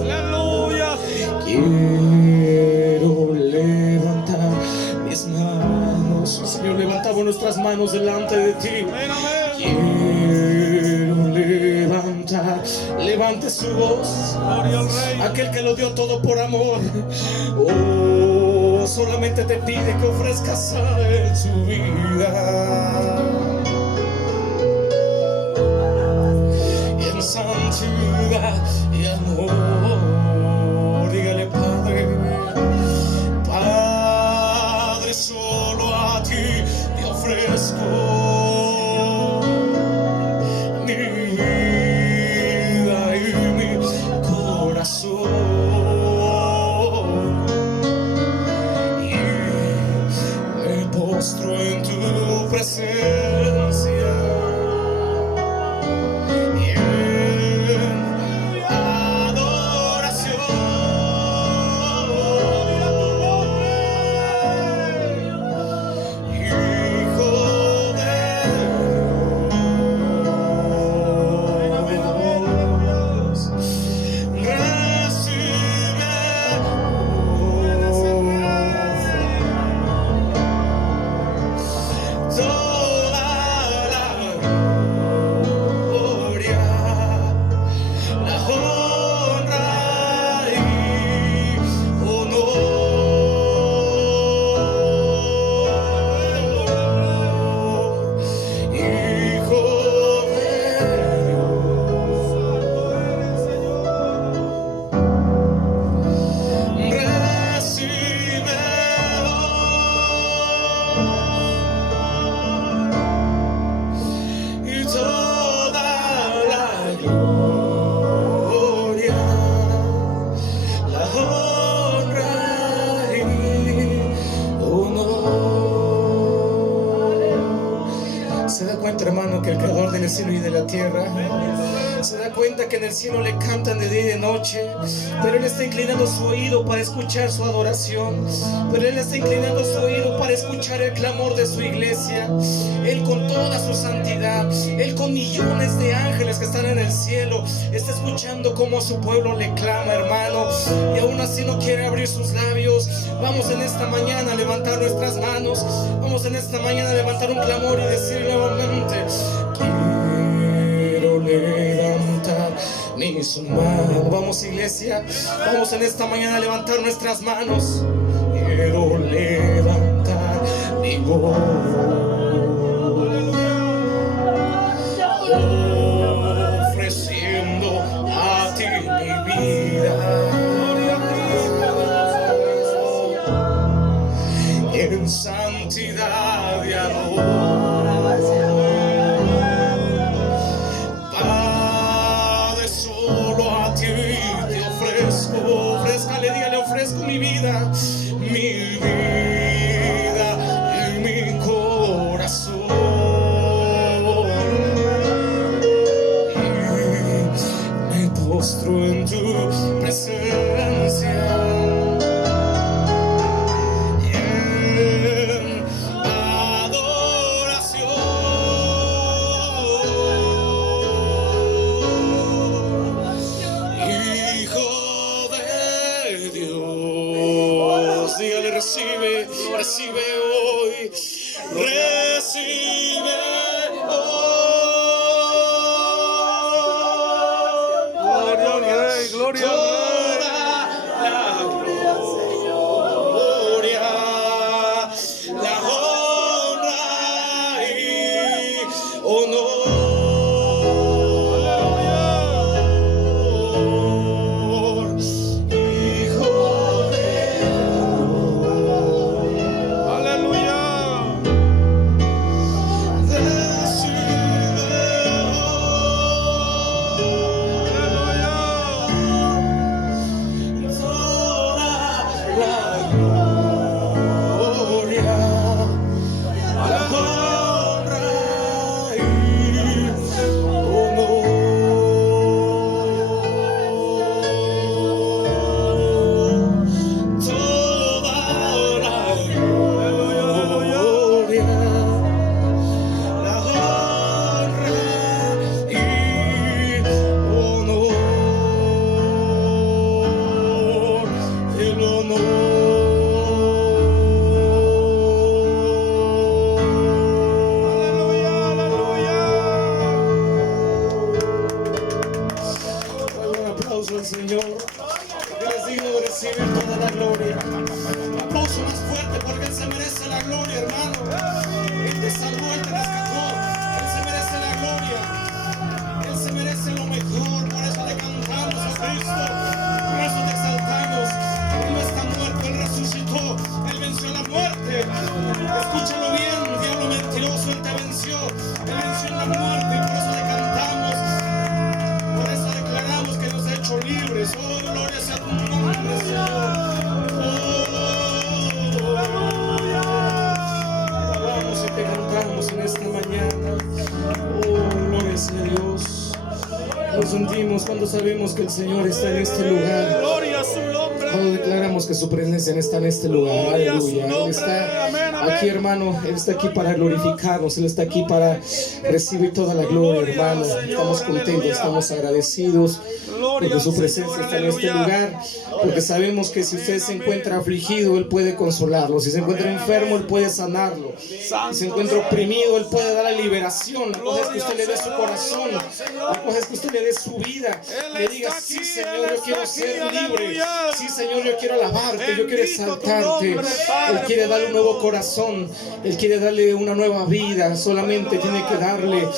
Aleluya. Quiero levantar mis manos, Señor, levantamos nuestras manos delante de ti. Quiero levantar, levante su voz, Gloria al Rey. aquel que lo dio todo por amor. Oh, solamente te pide que ofrezcas a él su vida. Y en santidad y amor, dígale: Padre, Padre, solo a ti te ofrezco mi vida y mi corazón, y me postro en tu presencia. ¿Se da cuenta, hermano, que el creador del cielo y de la tierra se da cuenta que en el cielo le cantan de día y de noche, pero Él está inclinando su oído para escuchar su adoración, pero Él está inclinando su oído para escuchar el clamor de su iglesia? Él, con toda su santidad, Él con millones de ángeles que están en el cielo, está escuchando cómo su pueblo le clama, hermano, y aún así no quiere abrir sus labios. Vamos en esta mañana a levantar nuestras manos, vamos en esta mañana a levantar un clamor y decir nuevamente: quiero levantar mis manos. Vamos, iglesia, vamos en esta mañana a levantar nuestras manos. Quiero levantar mi voz, ofreciendo a ti mi vida en santidad y amor. Padre, solo a ti te ofrezco, ofrézcale, dígale: ofrezco mi vida y mi corazón, y me postro en tu presencia. Dígale: recibe, recibe hoy, recibe hoy. Gloria al Rey, gloria al Rey. La honra y honor. Nos sentimos cuando sabemos que el Señor está en este lugar. Gloria a su nombre. Cuando declaramos que su presencia está en este lugar. Gloria a su Aleluya. Él nombre. está Amén, amén. aquí, hermano. Él está aquí para glorificarnos. Él está aquí para recibir toda la gloria, hermano. Estamos contentos, estamos agradecidos porque su presencia está en este lugar. Porque sabemos que si usted se encuentra afligido, Él puede consolarlo. Si se encuentra enfermo, Él puede sanarlo. Si se encuentra oprimido, Él puede dar la liberación. La cosa es que usted le dé su corazón. La cosa es que usted le dé su vida. Le diga, sí, Señor, yo quiero ser libre. Sí, Señor, yo quiero alabarte, yo quiero exaltarte. Él quiere darle un nuevo corazón. Él quiere darle una nueva vida. Solamente tiene que darle,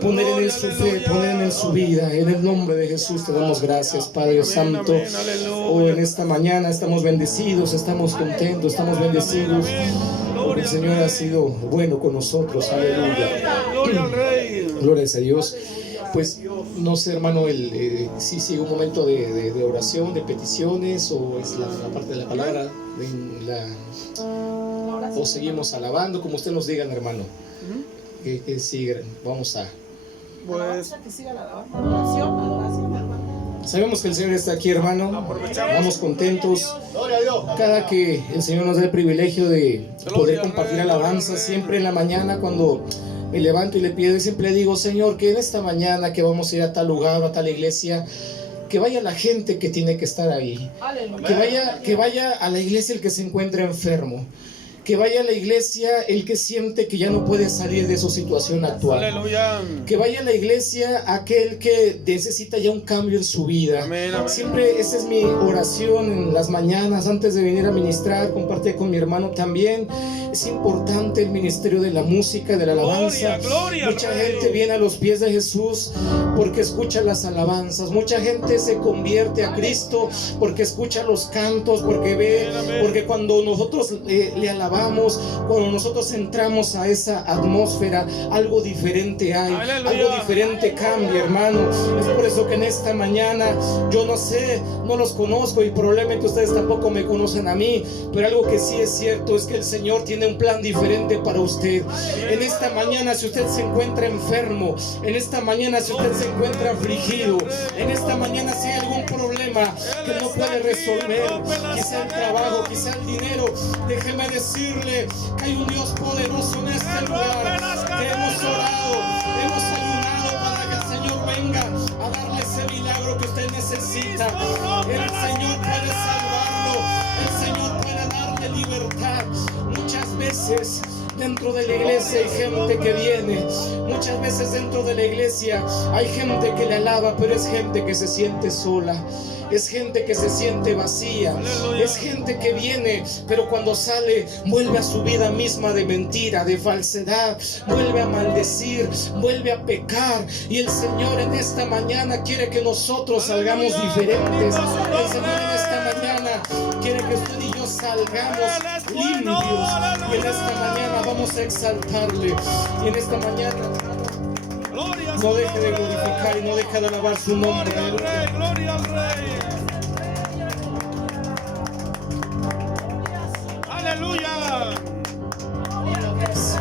poner en él su fe, poner en él su vida. En el nombre de Jesús te damos gracias, Padre Santo. Hoy en esta mañana estamos bendecidos, estamos contentos, estamos bendecidos. Porque el Señor ha sido bueno con nosotros. Aleluya. Gloria al Rey. Gloria a Dios. Pues no sé, hermano, si sigue un momento de oración, de peticiones, o es la parte de la palabra, o seguimos alabando, como usted nos diga, hermano. Que siga, vamos a. Pues Que siga la oración, adoración. Sabemos que el Señor está aquí, hermano. Estamos contentos. Cada que el Señor nos da el privilegio de poder compartir alabanza, siempre en la mañana cuando me levanto y le pido, y siempre le digo, Señor, que en esta mañana que vamos a ir a tal lugar o a tal iglesia, que vaya la gente que tiene que estar ahí. Que vaya a la iglesia el que se encuentra enfermo. Que vaya a la iglesia el que siente que ya no puede salir de su situación actual. aleluya. Que vaya a la iglesia aquel que necesita ya un cambio en su vida. Amén, amén. Siempre esa es mi oración en las mañanas antes de venir a ministrar, compartir con mi hermano también. Es importante el ministerio de la música, de la alabanza. Gloria, Mucha Rey. gente viene a los pies de Jesús porque escucha las alabanzas. Mucha gente se convierte a Cristo porque escucha los cantos, porque ve, porque cuando nosotros le alabamos, cuando nosotros entramos a esa atmósfera, algo diferente hay, Aleluya. algo diferente cambia, hermano. Es por eso que en esta mañana, yo no sé, no los conozco y probablemente ustedes tampoco me conocen a mí, pero algo que sí es cierto es que el Señor tiene un plan diferente para usted. En esta mañana, si usted se encuentra enfermo, en esta mañana si usted se encuentra afligido, en esta mañana si hay algún problema que no puede resolver, quizá el trabajo, quizá el dinero, déjeme decirle que hay un Dios poderoso en este lugar, que hemos orado, hemos ayunado para que el Señor venga a darle ese milagro que usted necesita. El Señor puede salvarlo, el Señor puede darle libertad. Muchas veces dentro de la iglesia hay gente que viene, muchas veces dentro de la iglesia hay gente que le alaba, pero es gente que se siente sola. Es gente que se siente vacía. Aleluya. Es gente que viene, pero cuando sale vuelve a su vida misma de mentira, de falsedad, vuelve a maldecir, vuelve a pecar. Y el Señor en esta mañana quiere que nosotros salgamos diferentes. El Señor en esta mañana quiere que usted y yo salgamos limpios. Y en esta mañana vamos a exaltarle. Y en esta mañana Gloria a su no deje de nombre. glorificar y no deje de alabar su nombre. Gloria al Rey, gloria al Rey. Aleluya.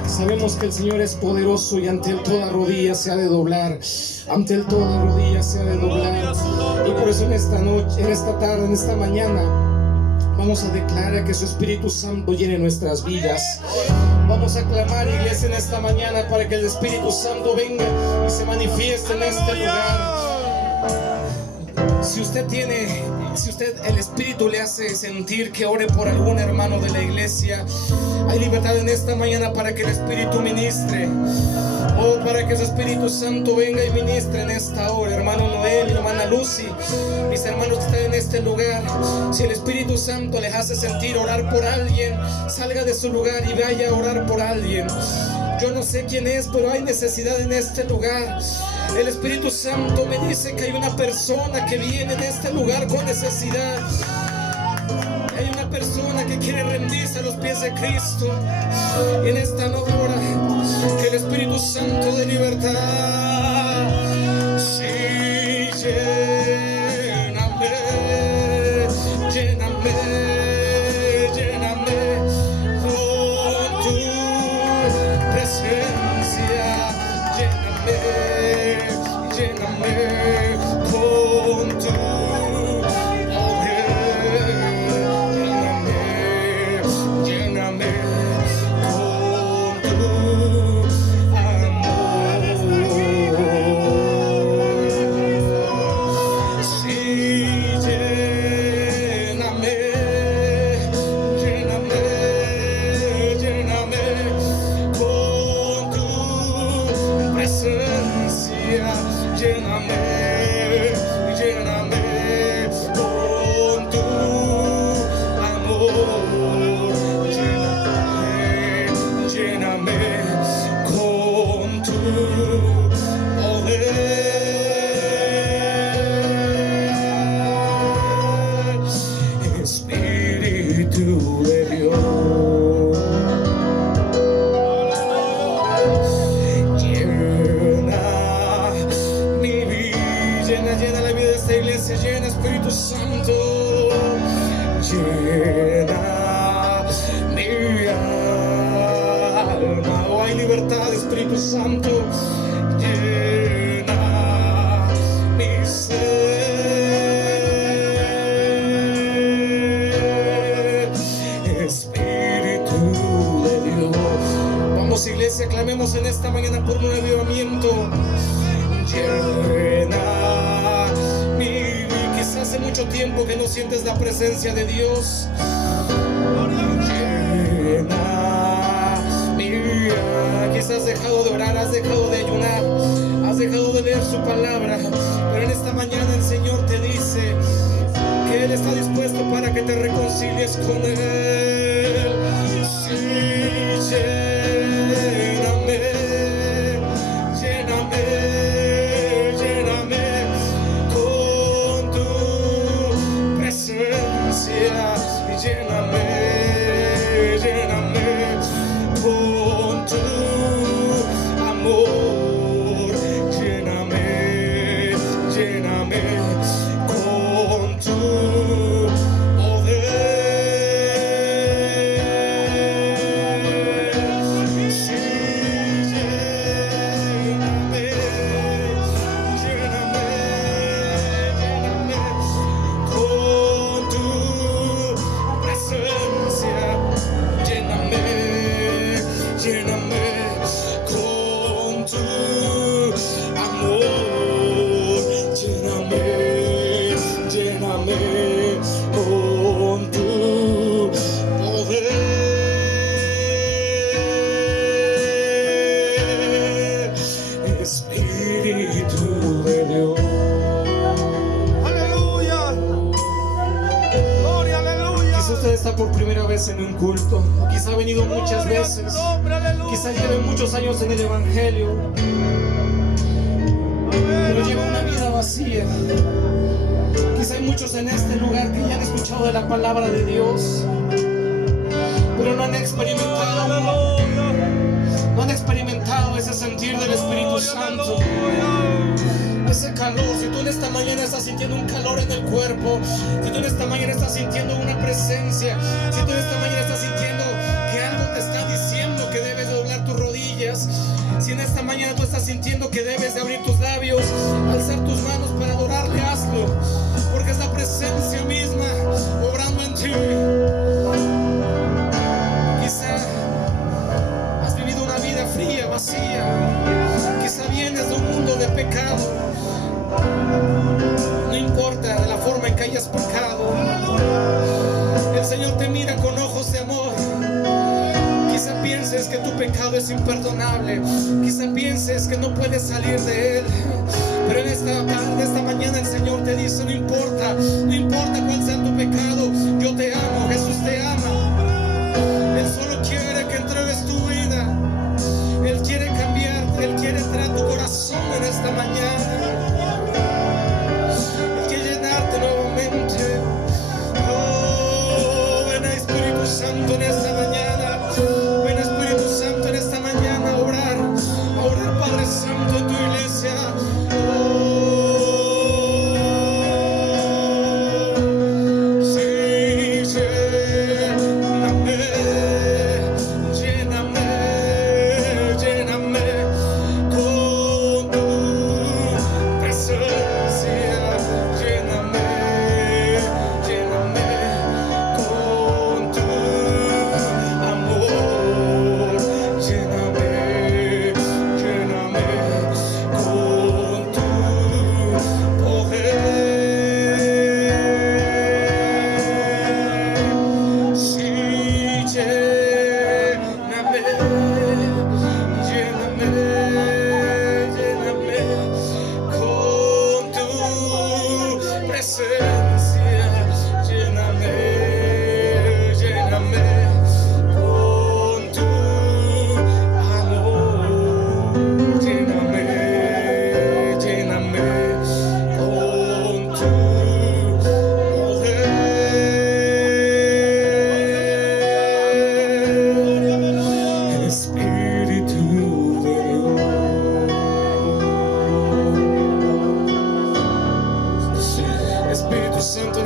Sabemos que el Señor es poderoso y ante Él toda rodilla se ha de doblar. Ante Él toda rodilla se ha de doblar. Y por eso en esta noche, en esta tarde, en esta mañana, vamos a declarar que su Espíritu Santo llene nuestras vidas. Vamos a clamar, iglesia, en esta mañana para que el Espíritu Santo venga y se manifieste en este lugar. Si usted el Espíritu le hace sentir que ore por algún hermano de la iglesia, hay libertad en esta mañana para que el Espíritu ministre. Oh, para que ese Espíritu Santo venga y ministre en esta hora. Hermano Noel, hermana Lucy, mis hermanos que están en este lugar, si el Espíritu Santo les hace sentir orar por alguien, salga de su lugar y vaya a orar por alguien. Yo no sé quién es, pero hay necesidad en este lugar. El Espíritu Santo me dice que hay una persona que viene en este lugar con necesidad. Hay una persona que quiere rendirse a los pies de Cristo. Y en esta hora, que el Espíritu Santo de libertad, sí, lléname, lléname, lléname con tu presencia, lléname, lléname. Clamemos en esta mañana por un avivamiento. Llena mi vida. Quizás hace mucho tiempo que no sientes la presencia de Dios. Llena mi vida. Quizás has dejado de orar, has dejado de ayunar, has dejado de leer su palabra, pero en esta mañana el Señor te dice que Él está dispuesto para que te reconcilies con Él. Sí, por primera vez en un culto, quizá ha venido muchas veces, quizá lleve muchos años en el Evangelio, pero lleva una vida vacía. Quizá hay muchos en este lugar que ya han escuchado de la palabra de Dios, pero no han experimentado ese sentir del Espíritu Santo, ese calor. Si tú en esta mañana estás sintiendo un calor en el cuerpo, si tú en esta mañana estás sintiendo una presencia, si tú en esta mañana estás sintiendo que algo te está diciendo que debes doblar tus rodillas, si en esta mañana tú estás sintiendo que debes de abrir tus labios, alzar tus manos para adorarle, hazlo, porque es la presencia misma obrando en ti. Quizá has vivido una vida fría, vacía, quizá vienes de un mundo de pecado. No importa de la forma en que hayas pecado, el Señor te mira con ojos de amor. Quizá pienses que tu pecado es imperdonable, quizá pienses que no puedes salir de él, pero en esta tarde, esta mañana el Señor te dice: no importa cuál sea tu pecado, yo te amo, Jesús te ama. Él solo quiere que entregues tu vida, Él quiere cambiarte, Él quiere entrar a tu corazón en esta mañana. Santo en esta mañana, ven Espíritu Santo en esta mañana a orar Padre Santo en tu iglesia. Sí, lléname con tu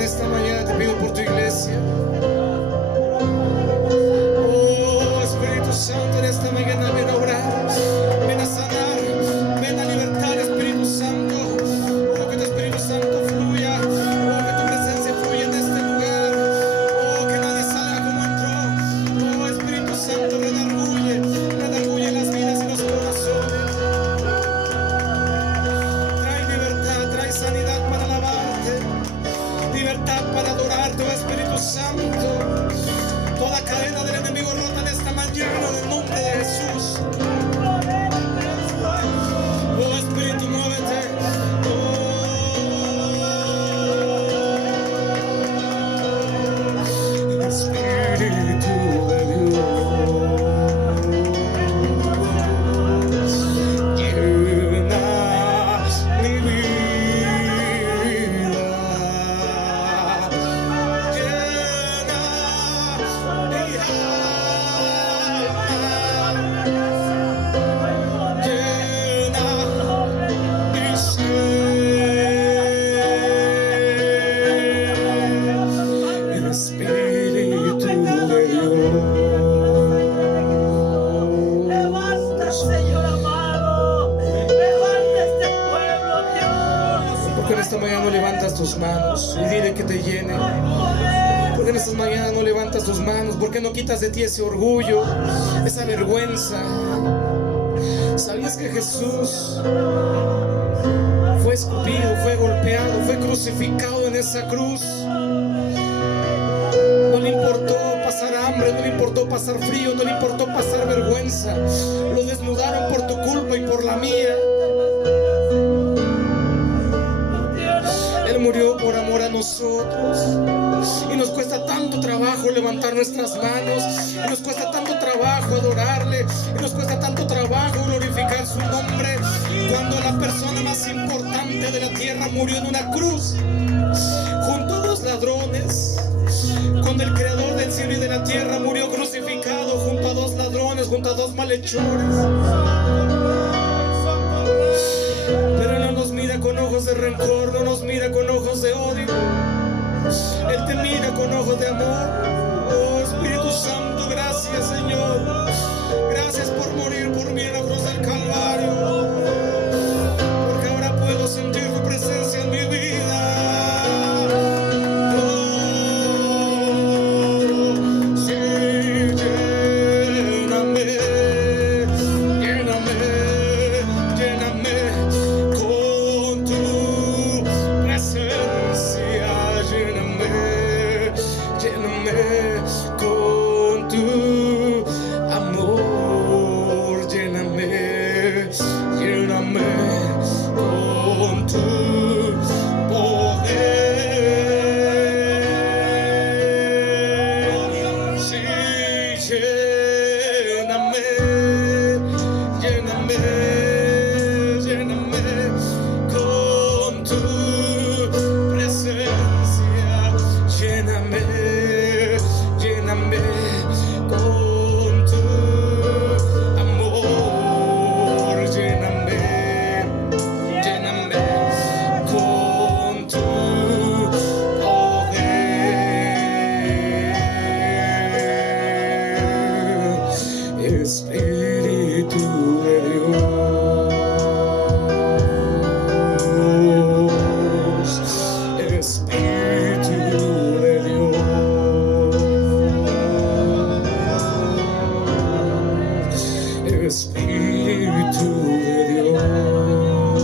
esta mañana te pido por tu iglesia. Oh Espíritu Santo, en esta mañana ven a obrar, ven a sanar, ven a libertar, Espíritu Santo. Oh, que tu Espíritu Santo fluya, oh, que tu presencia fluya en este lugar. Oh, que nadie salga como entró. Oh Espíritu Santo, redarguye las vidas y los corazones. Trae libertad, trae sanidad para alabarte, libertad para adorarte, oh Espíritu Santo. Toda cadena del enemigo rota en esta mañana en el nombre de Jesús. Oh Espíritu, muévete. Oh Espíritu de Dios, llena mi vida. Señor amado, levanta este pueblo, Dios. Porque en esta mañana no levantas tus manos y dile que te llene. Porque en estas mañanas no levantas tus manos, porque no quitas de ti ese orgullo, esa vergüenza. ¿Sabías que Jesús fue escupido, fue golpeado, fue crucificado en esa cruz? No le importó pasar hambre, no le importó pasar frío, no le importó pasar vergüenza. Lo desnudaron por tu culpa y por la mía. Él murió por amor a nosotros. Y nos cuesta tanto trabajo levantar nuestras manos, y nos cuesta tanto trabajo adorarle, y nos cuesta tanto trabajo glorificar su nombre, cuando la persona más importante de la tierra murió en una cruz junto a dos ladrones. Cuando el creador del cielo y de la tierra murió crucificado junto a dos ladrones, junto a dos malhechores. Pero no nos mira con ojos de rencor, no nos mira con ojos de odio. Él te mira con ojos de amor. Oh Espíritu Santo, gracias Señor. Gracias por morir por mí en la cruz del Calvario, porque ahora puedo sentir tu presencia en mi vida. Con tu amor, lléname, lléname con tu poder. Sí, lléname, lléname, lléname con tu presencia, lléname. Lléname con tu amor, lléname, lléname con tu poder. Espíritu de Dios, Espíritu de Dios. Espíritu de Dios,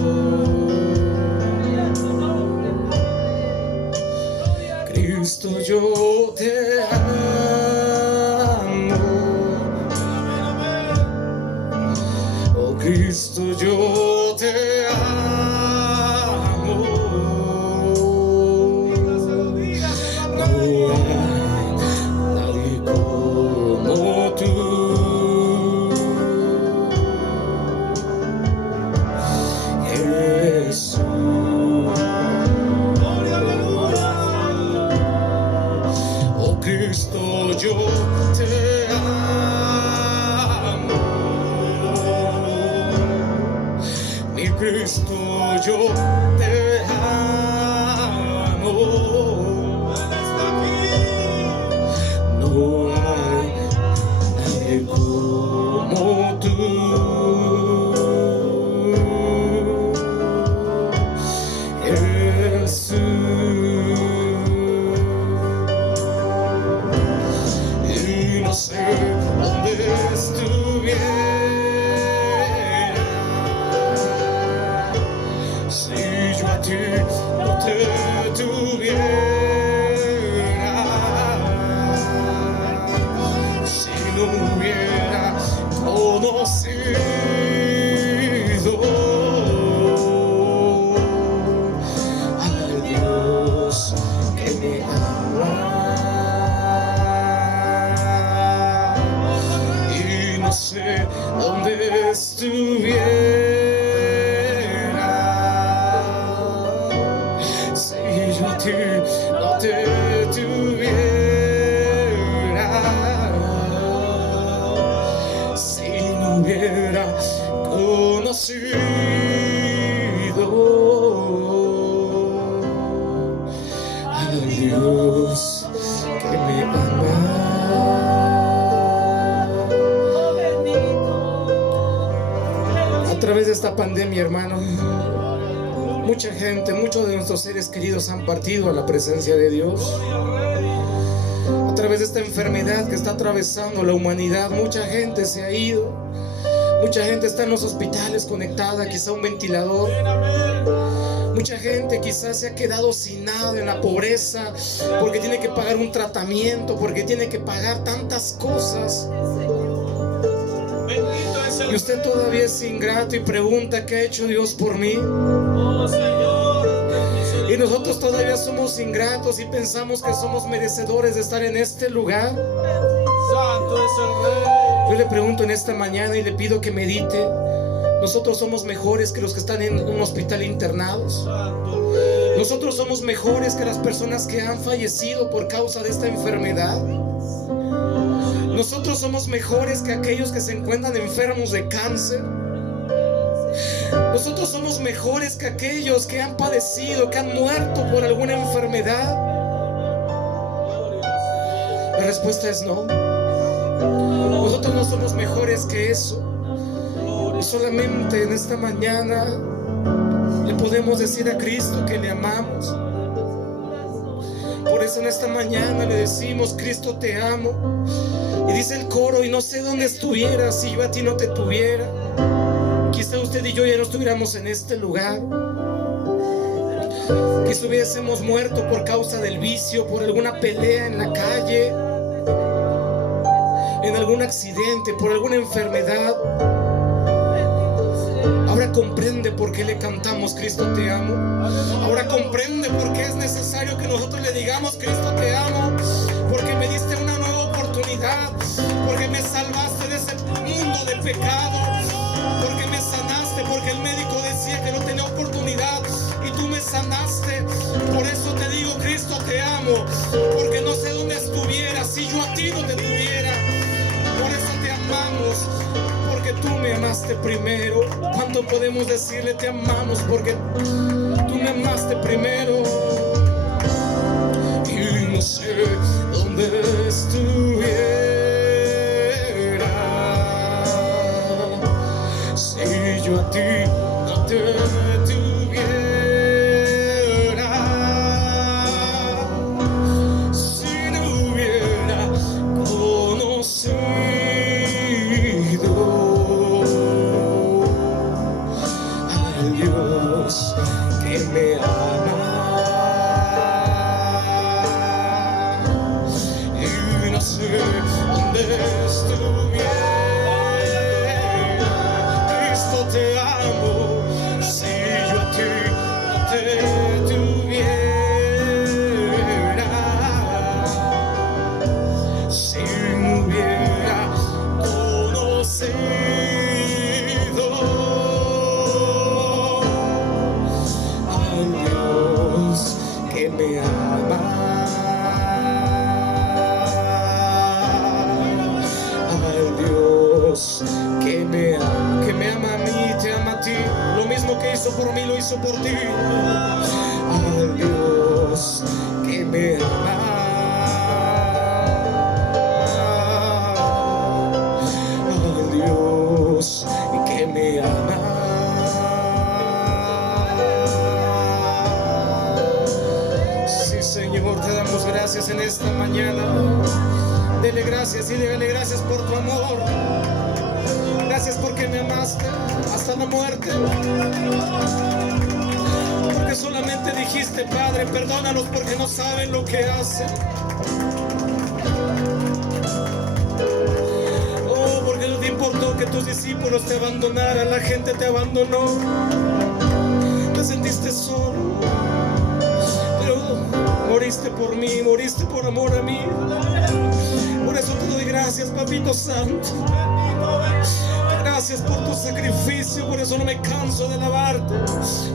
Cristo, yo te amo. Oh Cristo, yo te amo. No hay nadie como tú. Oh Jesús. Y no sé dónde estuviera si yo a ti no te tuviera, si no hubiera conocido al Dios que me ama. Y no sé dónde estuviera si yo a ti no te tuviera, si no hubiera conocido al Dios que me ama. A través de esta pandemia, hermano, mucha gente, muchos de nuestros seres queridos han partido a la presencia de Dios. A través de esta enfermedad que está atravesando la humanidad, mucha gente se ha ido. Mucha gente está en los hospitales conectada, quizá a un ventilador. Mucha gente quizás se ha quedado sin nada en la pobreza porque tiene que pagar un tratamiento, porque tiene que pagar tantas cosas. Bendito es el Y usted todavía es ingrato y pregunta: ¿qué ha hecho Dios por mí? Oh, Señor. Y nosotros todavía somos ingratos y pensamos que somos merecedores de estar en este lugar. Santo es el Rey. Yo le pregunto en esta mañana y le pido que medite: ¿nosotros somos mejores que los que están en un hospital internados? Santo Rey. ¿Nosotros somos mejores que las personas que han fallecido por causa de esta enfermedad? ¿Nosotros somos mejores que aquellos que se encuentran enfermos de cáncer? ¿Nosotros somos mejores que aquellos que han padecido, que han muerto por alguna enfermedad? La respuesta es no. Nosotros no somos mejores que eso. Y solamente en esta mañana le podemos decir a Cristo que le amamos. Por eso en esta mañana le decimos: Cristo, te amo. Y dice el coro: y no sé dónde estuvieras si yo a ti no te tuviera. Quizá usted y yo ya no estuviéramos en este lugar. Quizá hubiésemos muerto por causa del vicio, por alguna pelea en la calle, en algún accidente, por alguna enfermedad. Ahora comprende por qué le cantamos: Cristo, te amo. Ahora comprende por qué es necesario que nosotros le digamos: Cristo, te amo, porque me diste una nueva oportunidad, porque me salvaste de ese mundo de pecado, porque me sanaste, porque el médico decía que no tenía oportunidad y tú me sanaste. Por eso te digo: Cristo, te amo, porque no sé dónde estuvieras si yo a ti no te tuviera. Por eso te amamos, porque tú me amaste primero. ¿Cuánto podemos decirle: te amamos porque tú me amaste primero? Y no sé dónde estuviera si yo a ti no te tuviera, si no hubiera conocido al Dios que me ama. Y no sé dónde estuviera. Cristo, te amo, si yo a ti no te tuviera, si no hubiera conocido al Dios que me ama, al Dios que me ama a mí, te ama a ti. Lo mismo que hizo por mí lo hizo por ti. Al Dios que me ama, al Dios que me ama. gracias en esta mañana. Dele gracias y dígale gracias por tu amor. Gracias porque me amaste hasta la muerte. Porque solamente dijiste, Padre, perdónalos porque no saben lo que hacen. Oh, porque no te importó que tus discípulos te abandonaran. La gente te abandonó. Te sentiste solo. Pero moriste por mí, moriste por amor a mí. Por eso te doy gracias, Papito Santo. Gracias por tu sacrificio. Por eso no me canso de alabarte.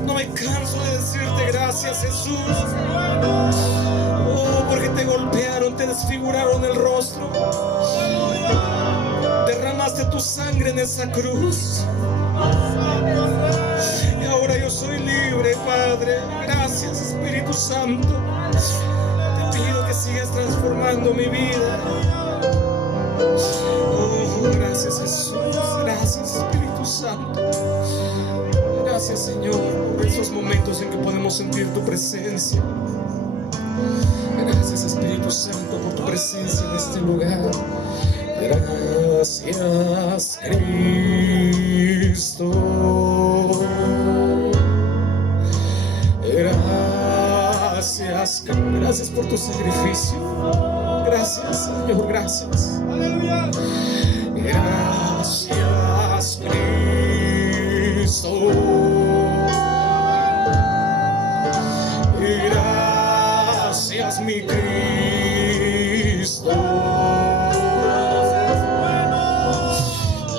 No me canso de decirte gracias, Jesús. Oh, porque te golpearon, te desfiguraron el rostro. Derramaste tu sangre en esa cruz. Y ahora yo soy libre, Padre. Gracias, Espíritu Santo. Te pido que sigas transformando mi vida. Oh, gracias, Jesús. Gracias, Espíritu Santo. Gracias, Señor, por esos momentos en que podemos sentir tu presencia. Gracias, Espíritu Santo, por tu presencia en este lugar. Gracias, Cristo. Gracias, gracias por tu sacrificio. Gracias, Señor, gracias. Aleluya. Gracias, Cristo. Gracias, mi Cristo.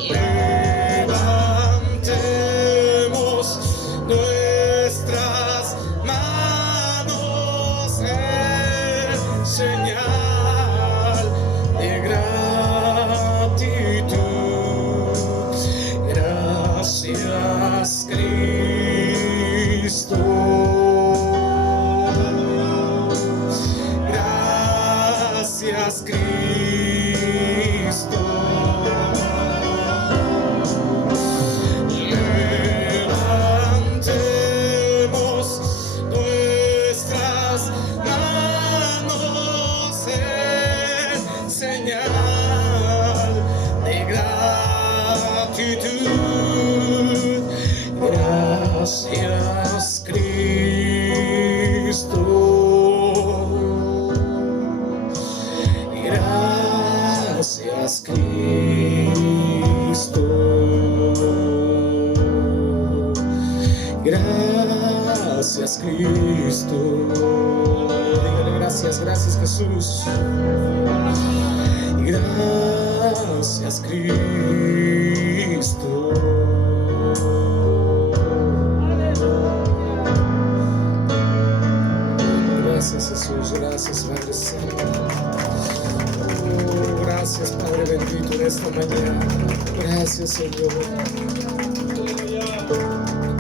Levantemos nuestras manos en señal de gratitud. Gracias, Cristo. Gracias, Cristo. Levantemos nuestras manos en señal de gratitud. Gracias, Cristo. Gracias, Cristo. Gracias, Cristo. Dígale gracias, gracias, Jesús. Gracias, Cristo. Gracias, Jesús. Gracias, Padre Santo. Oh, gracias, Padre bendito, de esta mañana. Gracias, Señor.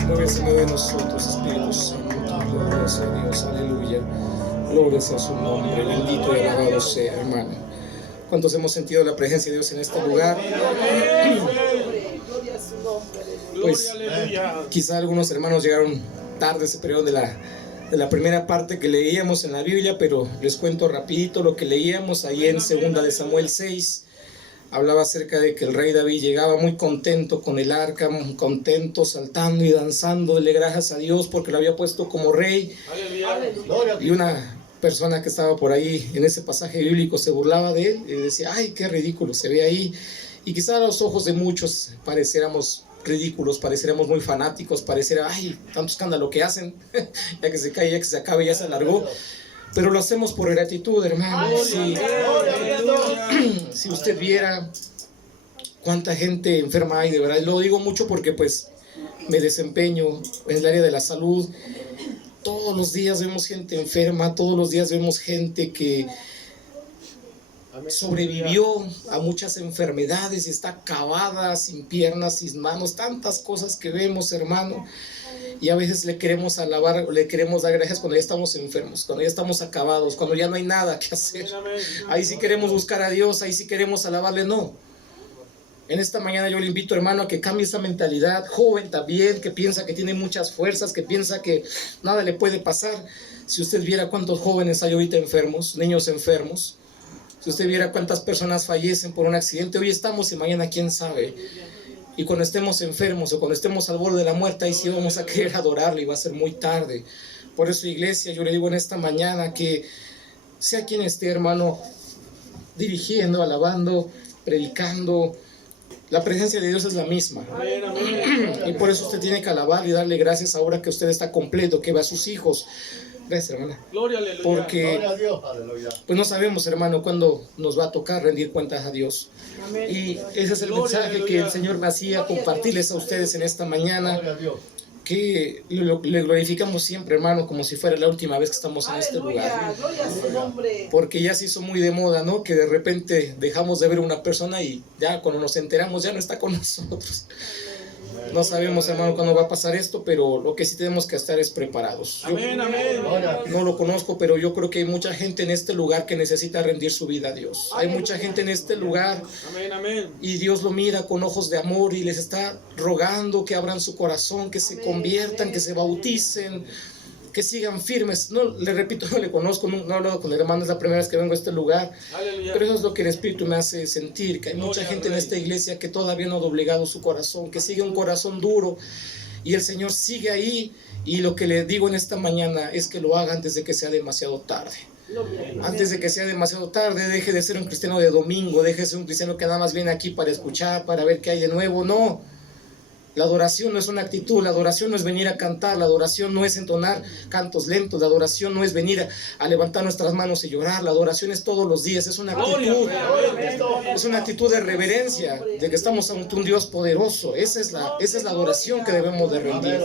Muévese de nosotros, Espíritu Santo. Gloria sea a Dios. Aleluya. Gloria sea su nombre. Bendito y alabado sea, hermano. ¿Cuántos hemos sentido la presencia de Dios en este lugar? Pues quizá algunos hermanos llegaron tarde, se perdieron de la primera parte que leíamos en la Biblia, pero les cuento rapidito lo que leíamos ahí en 2 de Samuel 6. Hablaba acerca de que el rey David llegaba muy contento con el arca, muy contento, saltando y danzando, dándole gracias a Dios porque lo había puesto como rey. Y una persona que estaba por ahí en ese pasaje bíblico se burlaba de él y decía, ay, qué ridículo se ve ahí. Y quizá a los ojos de muchos pareciéramos ridículos, pareciéramos muy fanáticos, pareciera, ay, tanto escándalo que hacen, ya que se cae, ya que se acabe, ya se alargó. Pero lo hacemos por gratitud, hermano. Si usted viera cuánta gente enferma hay, de verdad, lo digo mucho porque pues me desempeño en el área de la salud. Todos los días vemos gente enferma, todos los días vemos gente que sobrevivió a muchas enfermedades, está acabada, sin piernas, sin manos, tantas cosas que vemos, hermano. Y a veces le queremos alabar, le queremos dar gracias cuando ya estamos enfermos, cuando ya estamos acabados, cuando ya no hay nada que hacer. Ahí sí queremos buscar a Dios, ahí sí queremos alabarle. No. En esta mañana yo le invito, hermano, a que cambie esa mentalidad, joven también, que piensa que tiene muchas fuerzas, que piensa que nada le puede pasar. Si usted viera cuántos jóvenes hay ahorita enfermos, niños enfermos, si usted viera cuántas personas fallecen por un accidente, hoy estamos y mañana quién sabe. Y cuando estemos enfermos o cuando estemos al borde de la muerte, ahí sí vamos a querer adorarle y va a ser muy tarde. Por eso, iglesia, yo le digo en esta mañana que sea quien esté, hermano, dirigiendo, alabando, predicando, la presencia de Dios es la misma. Amén, amén. Y por eso usted tiene que alabar y darle gracias ahora que usted está completo, que ve a sus hijos. Gracias, hermana. Gloria, aleluya. Porque Gloria a Dios, aleluya. pues no sabemos, hermano, cuándo nos va a tocar rendir cuentas a Dios. Y ese es el Gloria, mensaje que aleluya. el Señor me hacía compartirles a ustedes en esta mañana. Gloria a Dios. Que le glorificamos siempre, hermano, como si fuera la última vez que estamos en este lugar. Gloria a su nombre. Porque ya se hizo muy de moda, ¿no? Que de repente dejamos de ver a una persona y ya cuando nos enteramos ya no está con nosotros. No sabemos, hermano, cuándo va a pasar esto, pero lo que sí tenemos que estar es preparados. Yo Amén, amén. no lo conozco, pero yo creo que hay mucha gente en este lugar que necesita rendir su vida a Dios. Hay mucha gente en este lugar Amén, amén. y Dios lo mira con ojos de amor y les está rogando que abran su corazón, que se conviertan, que se bauticen, que sigan firmes. No, le repito, no le conozco, no he hablado con el hermano, es la primera vez que vengo a este lugar, Aleluya. pero eso es lo que el Espíritu me hace sentir, que hay mucha Gloria gente al en Rey. esta iglesia que todavía no ha doblegado su corazón, que sigue un corazón duro y el Señor sigue ahí. Y lo que le digo en esta mañana es que lo haga antes de que sea demasiado tarde. Antes de que sea demasiado tarde, deje de ser un cristiano de domingo, deje de ser un cristiano que nada más viene aquí para escuchar, para ver qué hay de nuevo. No, la adoración no es una actitud, la adoración no es venir a cantar, la adoración no es entonar cantos lentos, la adoración no es venir a levantar nuestras manos y llorar, la adoración es todos los días, es una Gloria, actitud, amén. es una actitud de reverencia, de que estamos ante un Dios poderoso. Esa es la adoración que debemos de rendir.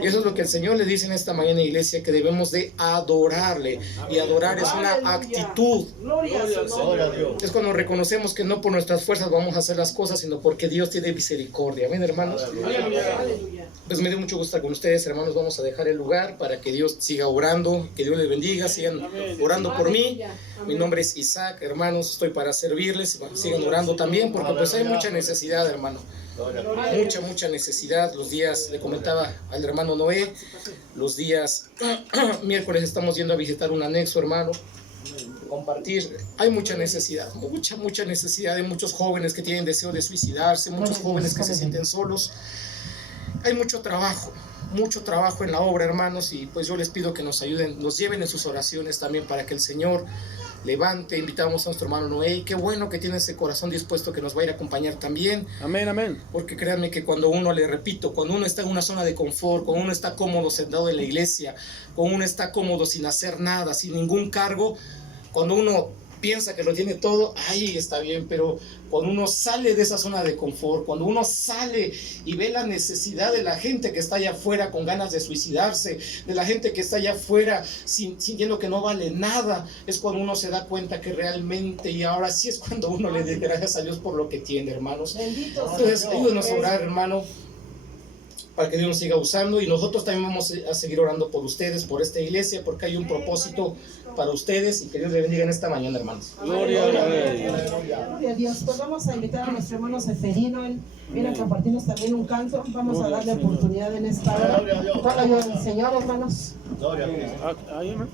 Y eso es lo que el Señor le dice en esta mañana, iglesia, que debemos de adorarle. Y adorar es una actitud. Gloria a su Gloria a nombre. Dios. Es cuando reconocemos que no por nuestras fuerzas vamos a hacer las cosas, sino porque Dios tiene misericordia. Amén, hermanos. Aleluya. Aleluya. Pues me dio mucho gusto estar con ustedes, hermanos. Vamos a dejar el lugar para que Dios siga orando, que Dios les bendiga, sigan orando por mí. Mi nombre es Isaac, hermanos, estoy para servirles. Sigan orando también, porque pues hay mucha necesidad, hermano. Gloria a Dios. Mucha necesidad. Los días, le comentaba al hermano Noé, los días miércoles estamos yendo a visitar un anexo, hermano, compartir. Hay mucha necesidad, mucha necesidad de muchos jóvenes que tienen deseo de suicidarse, muchos jóvenes que se sienten solos. Hay mucho trabajo en la obra, hermanos, y pues yo les pido que nos ayuden, nos lleven en sus oraciones también para que el Señor levante. Invitamos a nuestro hermano Noé, y qué bueno que tiene ese corazón dispuesto que nos va a ir a acompañar también. Amén, amén. Porque créanme que cuando uno, le repito, cuando uno está en una zona de confort, cuando uno está cómodo sentado en la iglesia, cuando uno está cómodo sin hacer nada, sin ningún cargo, cuando uno piensa que lo tiene todo, ahí está bien, pero cuando uno sale de esa zona de confort, cuando uno sale y ve la necesidad de la gente que está allá afuera con ganas de suicidarse, de la gente que está allá afuera sintiendo que no vale nada, es cuando uno se da cuenta que realmente, y ahora sí es cuando uno le da gracias a Dios por lo que tiene, hermanos. Bendito sea Entonces, Dios. ayúdenos a orar, hermano, para que Dios nos siga usando, y nosotros también vamos a seguir orando por ustedes, por esta iglesia, porque hay un propósito para ustedes, y que Dios les bendiga en esta mañana, hermanos. Gloria al Rey. Gloria a Dios. Pues vamos a invitar a nuestro hermano Seferino. Él viene a compartirnos también un canto. Vamos a darle oportunidad en esta hora. Con la ayuda del Señor, hermanos. Gloria a Dios. Ahí, amén.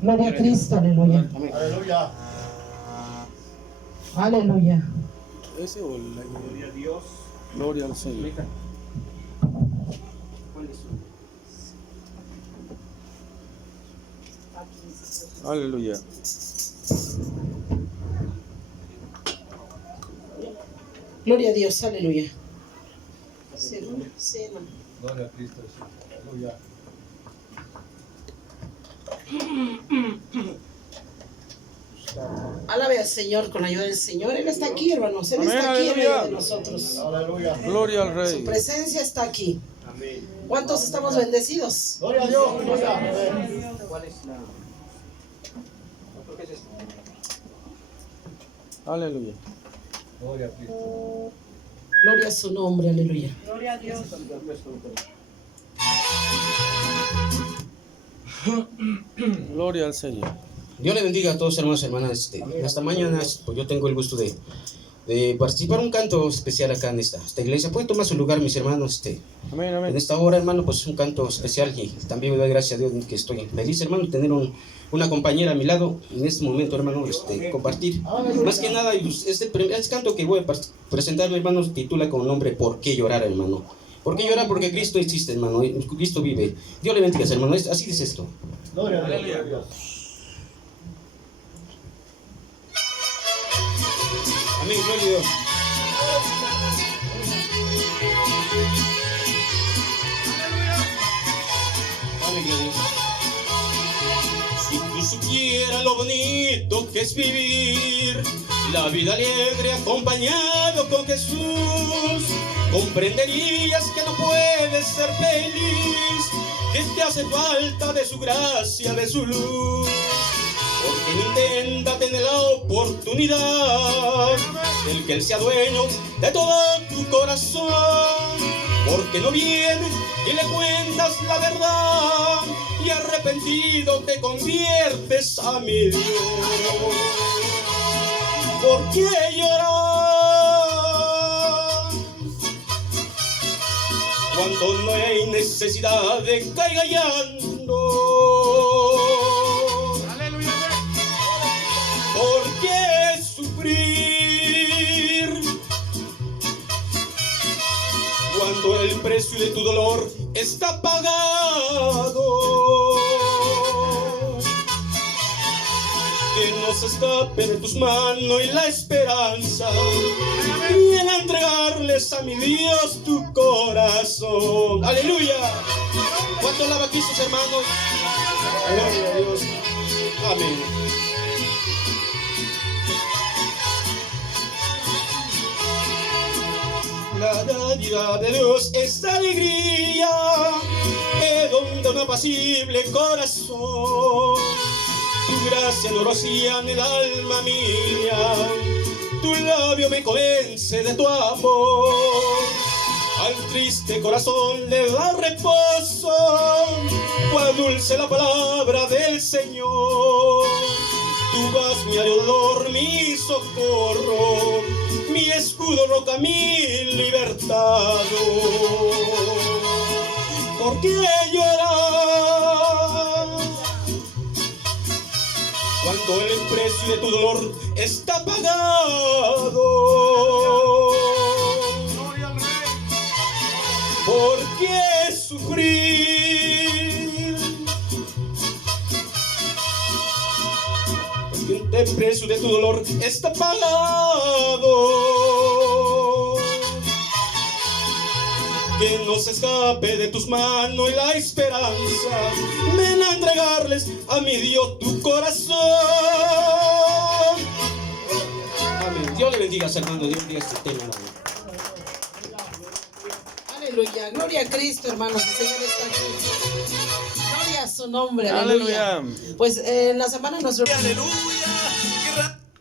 Gloria a Cristo, aleluya. Aleluya. Aleluya. Ese o la gloria a Dios. Gloria al Señor. Aleluya. Gloria a Dios, aleluya. Gloria a Cristo Jesús. Aleluya. Alabe al Señor con la ayuda del Señor. Él está aquí, hermanos. Él Amén, está aquí en aleluya. medio de nosotros. Aleluya. Gloria al Su Rey. presencia está aquí. ¿Cuántos estamos bendecidos? Gloria a Dios. Gloria. Aleluya. Gloria a Cristo. Gloria a su nombre, aleluya. Gloria al Señor. Dios le bendiga a todos, hermanos y hermanas. Esta mañana pues yo tengo el gusto de de participar un canto especial acá en esta iglesia. Pueden tomar su lugar, mis hermanos. Amén, amén. En esta hora, hermano, pues un canto especial, y también doy gracias a Dios que estoy feliz, hermano, tener una compañera a mi lado en este momento, hermano, compartir. Más que nada, este canto que voy a presentar, hermano, titula con nombre ¿Por qué llorar, hermano? ¿Por qué llorar? Porque Cristo existe, hermano, Cristo vive. Dios le bendiga, hermano, así dice esto. Gloria a Dios. Amén, gloria a Dios. Amén, gloria a Dios. Si tú supieras lo bonito que es vivir la vida alegre acompañado con Jesús, comprenderías que no puedes ser feliz, que te hace falta de su gracia, de su luz. Porque no intenta tener la oportunidad del que Él sea dueño de todo tu corazón. Porque no viene y le cuentas la verdad y arrepentido te conviertes a mi Dios. ¿Por qué llorar cuando no hay necesidad de que caiga llanto? ¿Por qué sufrir cuando el precio de tu dolor está pagado? Que no se escape de tus manos y la esperanza, y en entregarles a mi Dios tu corazón. ¡Aleluya! ¿Cuánto alaba aquí sus hermanos? Gloria a Dios. Amén. La dádiva de Dios es alegría, que donde un apacible corazón. Tu gracia no rocía en el alma mía, tu labio me convence de tu amor. Al triste corazón le da reposo, cuál dulce la palabra del Señor. Tú vas mi ayudador, mi socorro, mi escudo, roca, mi libertad. ¿Por qué llorar cuando el precio de tu dolor está pagado? ¿Por qué sufrir? Porque el precio de tu dolor está pagado. Que no se escape de tus manos la esperanza, ven a entregarles a mi Dios tu corazón. Amén. Dios le bendiga, hermano. Dios le bendiga este tema, hermano. Aleluya, gloria a Cristo, hermanos, el Señor está aquí. Gloria a su nombre, aleluya. Pues en la semana nuestro...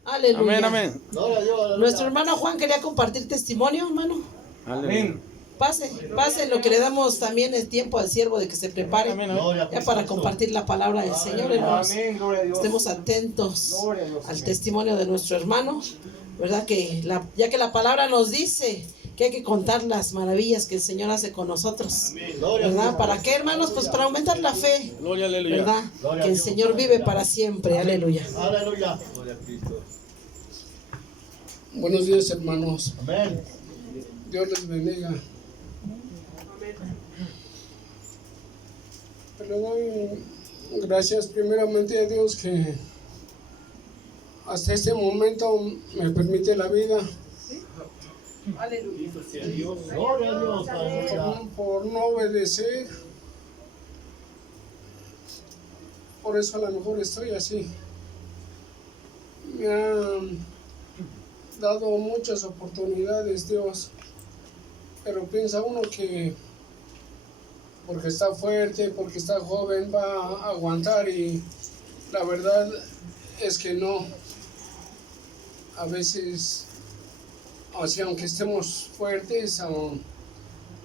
Aleluya. Amén, amén. Gloria a Dios. Nuestro hermano Juan quería compartir testimonio, hermano. Amén. Pase, lo que le damos también el tiempo al siervo de que se prepare ya para compartir la palabra del Señor, hermanos. Estemos atentos al testimonio de nuestro hermano, ¿verdad? Ya que la palabra nos dice que hay que contar las maravillas que el Señor hace con nosotros, ¿verdad? ¿Para qué, hermanos? Pues para aumentar la fe, ¿verdad? Que el Señor vive para siempre, aleluya. Aleluya. Gloria a Cristo. Buenos días, hermanos. Amén. Dios les bendiga. Le doy gracias primeramente a Dios que hasta este momento me permite la vida. Aleluya. Gloria a Dios. Aleluya. Por no obedecer. Por eso a lo mejor estoy así. Me ha dado muchas oportunidades Dios, pero piensa uno que porque está fuerte, porque está joven va a aguantar, y la verdad es que no. A veces, o sea, aunque estemos fuertes,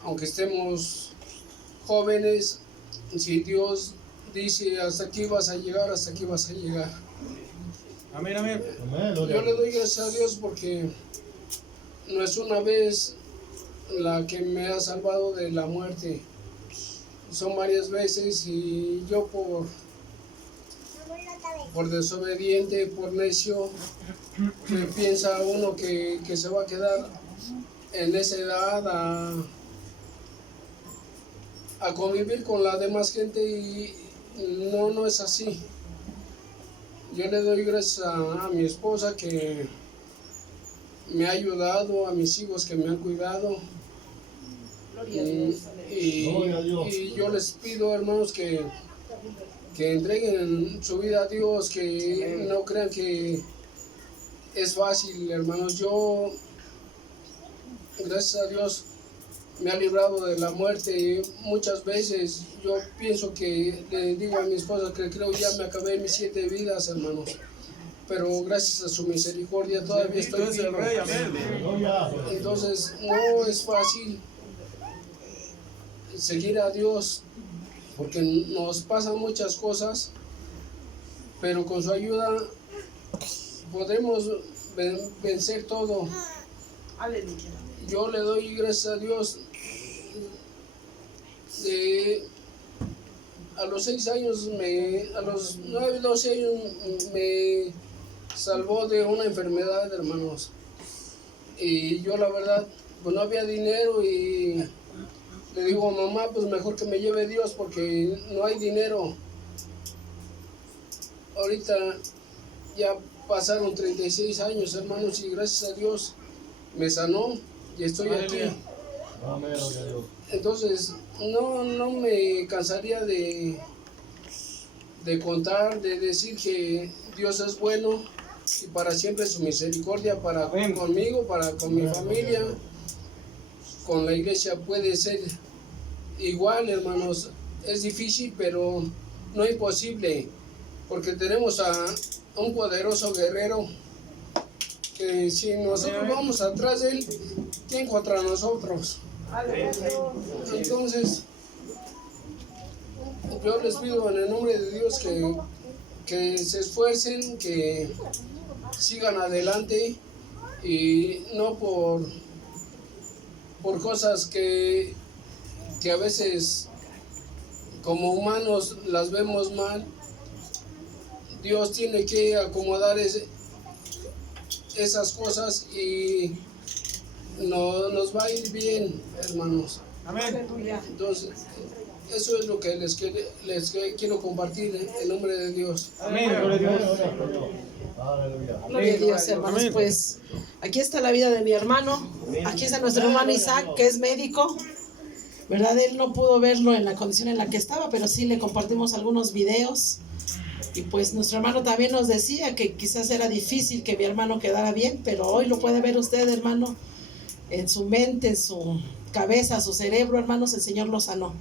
aunque estemos jóvenes, si Dios dice hasta aquí vas a llegar, hasta aquí vas a llegar. Amén, amén. Amén. Yo le doy gracias a Dios porque no es una vez la que me ha salvado de la muerte. Son varias veces y yo por desobediente, por necio, que piensa uno que se va a quedar en esa edad a convivir con la demás gente y no es así. Yo le doy gracias a mi esposa que me ha ayudado, a mis hijos que me han cuidado. Y yo les pido, hermanos, que entreguen su vida a Dios, que no crean que es fácil, hermanos. Yo, gracias a Dios, me ha librado de la muerte y muchas veces yo pienso que le digo a mi esposa que creo ya me acabé mis 7 vidas, hermanos. Pero gracias a su misericordia todavía estoy vivo. Entonces no es fácil seguir a Dios porque nos pasan muchas cosas, pero con su ayuda podremos vencer todo. Yo le doy gracias a Dios. A los 6 años, a los 9, 12 años me salvó de una enfermedad, hermanos. Y yo la verdad, pues no había dinero y le digo a mamá, pues mejor que me lleve Dios porque no hay dinero. Ahorita ya pasaron 36 años, hermanos, y gracias a Dios me sanó y estoy aquí. Entonces, no me cansaría de contar, de decir que Dios es bueno y para siempre su misericordia para conmigo, para con mi familia, con la iglesia puede ser igual, hermanos. Es difícil, pero no imposible, porque tenemos a un poderoso guerrero que si nosotros vamos atrás de él, ¿quién contra nosotros? Entonces, yo les pido en el nombre de Dios que se esfuercen, que sigan adelante y no por cosas que a veces como humanos las vemos mal. Dios tiene que acomodar esas cosas y nos va a ir bien, hermanos. Amén. Entonces, eso es lo que les quiero compartir en el nombre de Dios. Amén. Gloria a Dios. Gloria a Dios, hermanos. Pues aquí está la vida de mi hermano. Aquí está nuestro hermano Isaac, que es médico. ¿Verdad? Él no pudo verlo en la condición en la que estaba, pero sí le compartimos algunos videos. Y pues nuestro hermano también nos decía que quizás era difícil que mi hermano quedara bien, pero hoy lo puede ver usted, hermano, en su mente, en su cabeza, su cerebro, hermanos, el Señor lo sanó.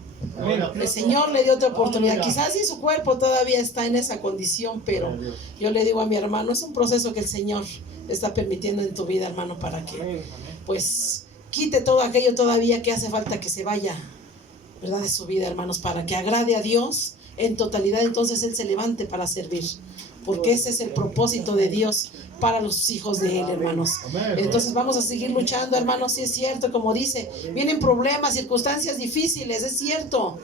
El Señor le dio otra oportunidad. Quizás sí su cuerpo todavía está en esa condición, pero yo le digo a mi hermano, es un proceso que el Señor está permitiendo en tu vida, hermano, para que pues quite todo aquello todavía que hace falta que se vaya, ¿verdad?, de su vida, hermanos, para que agrade a Dios en totalidad. Entonces Él se levante para servir, porque ese es el propósito de Dios para los hijos de Él, hermanos. Entonces vamos a seguir luchando, hermanos. Sí es cierto, como dice, vienen problemas, circunstancias difíciles, es cierto,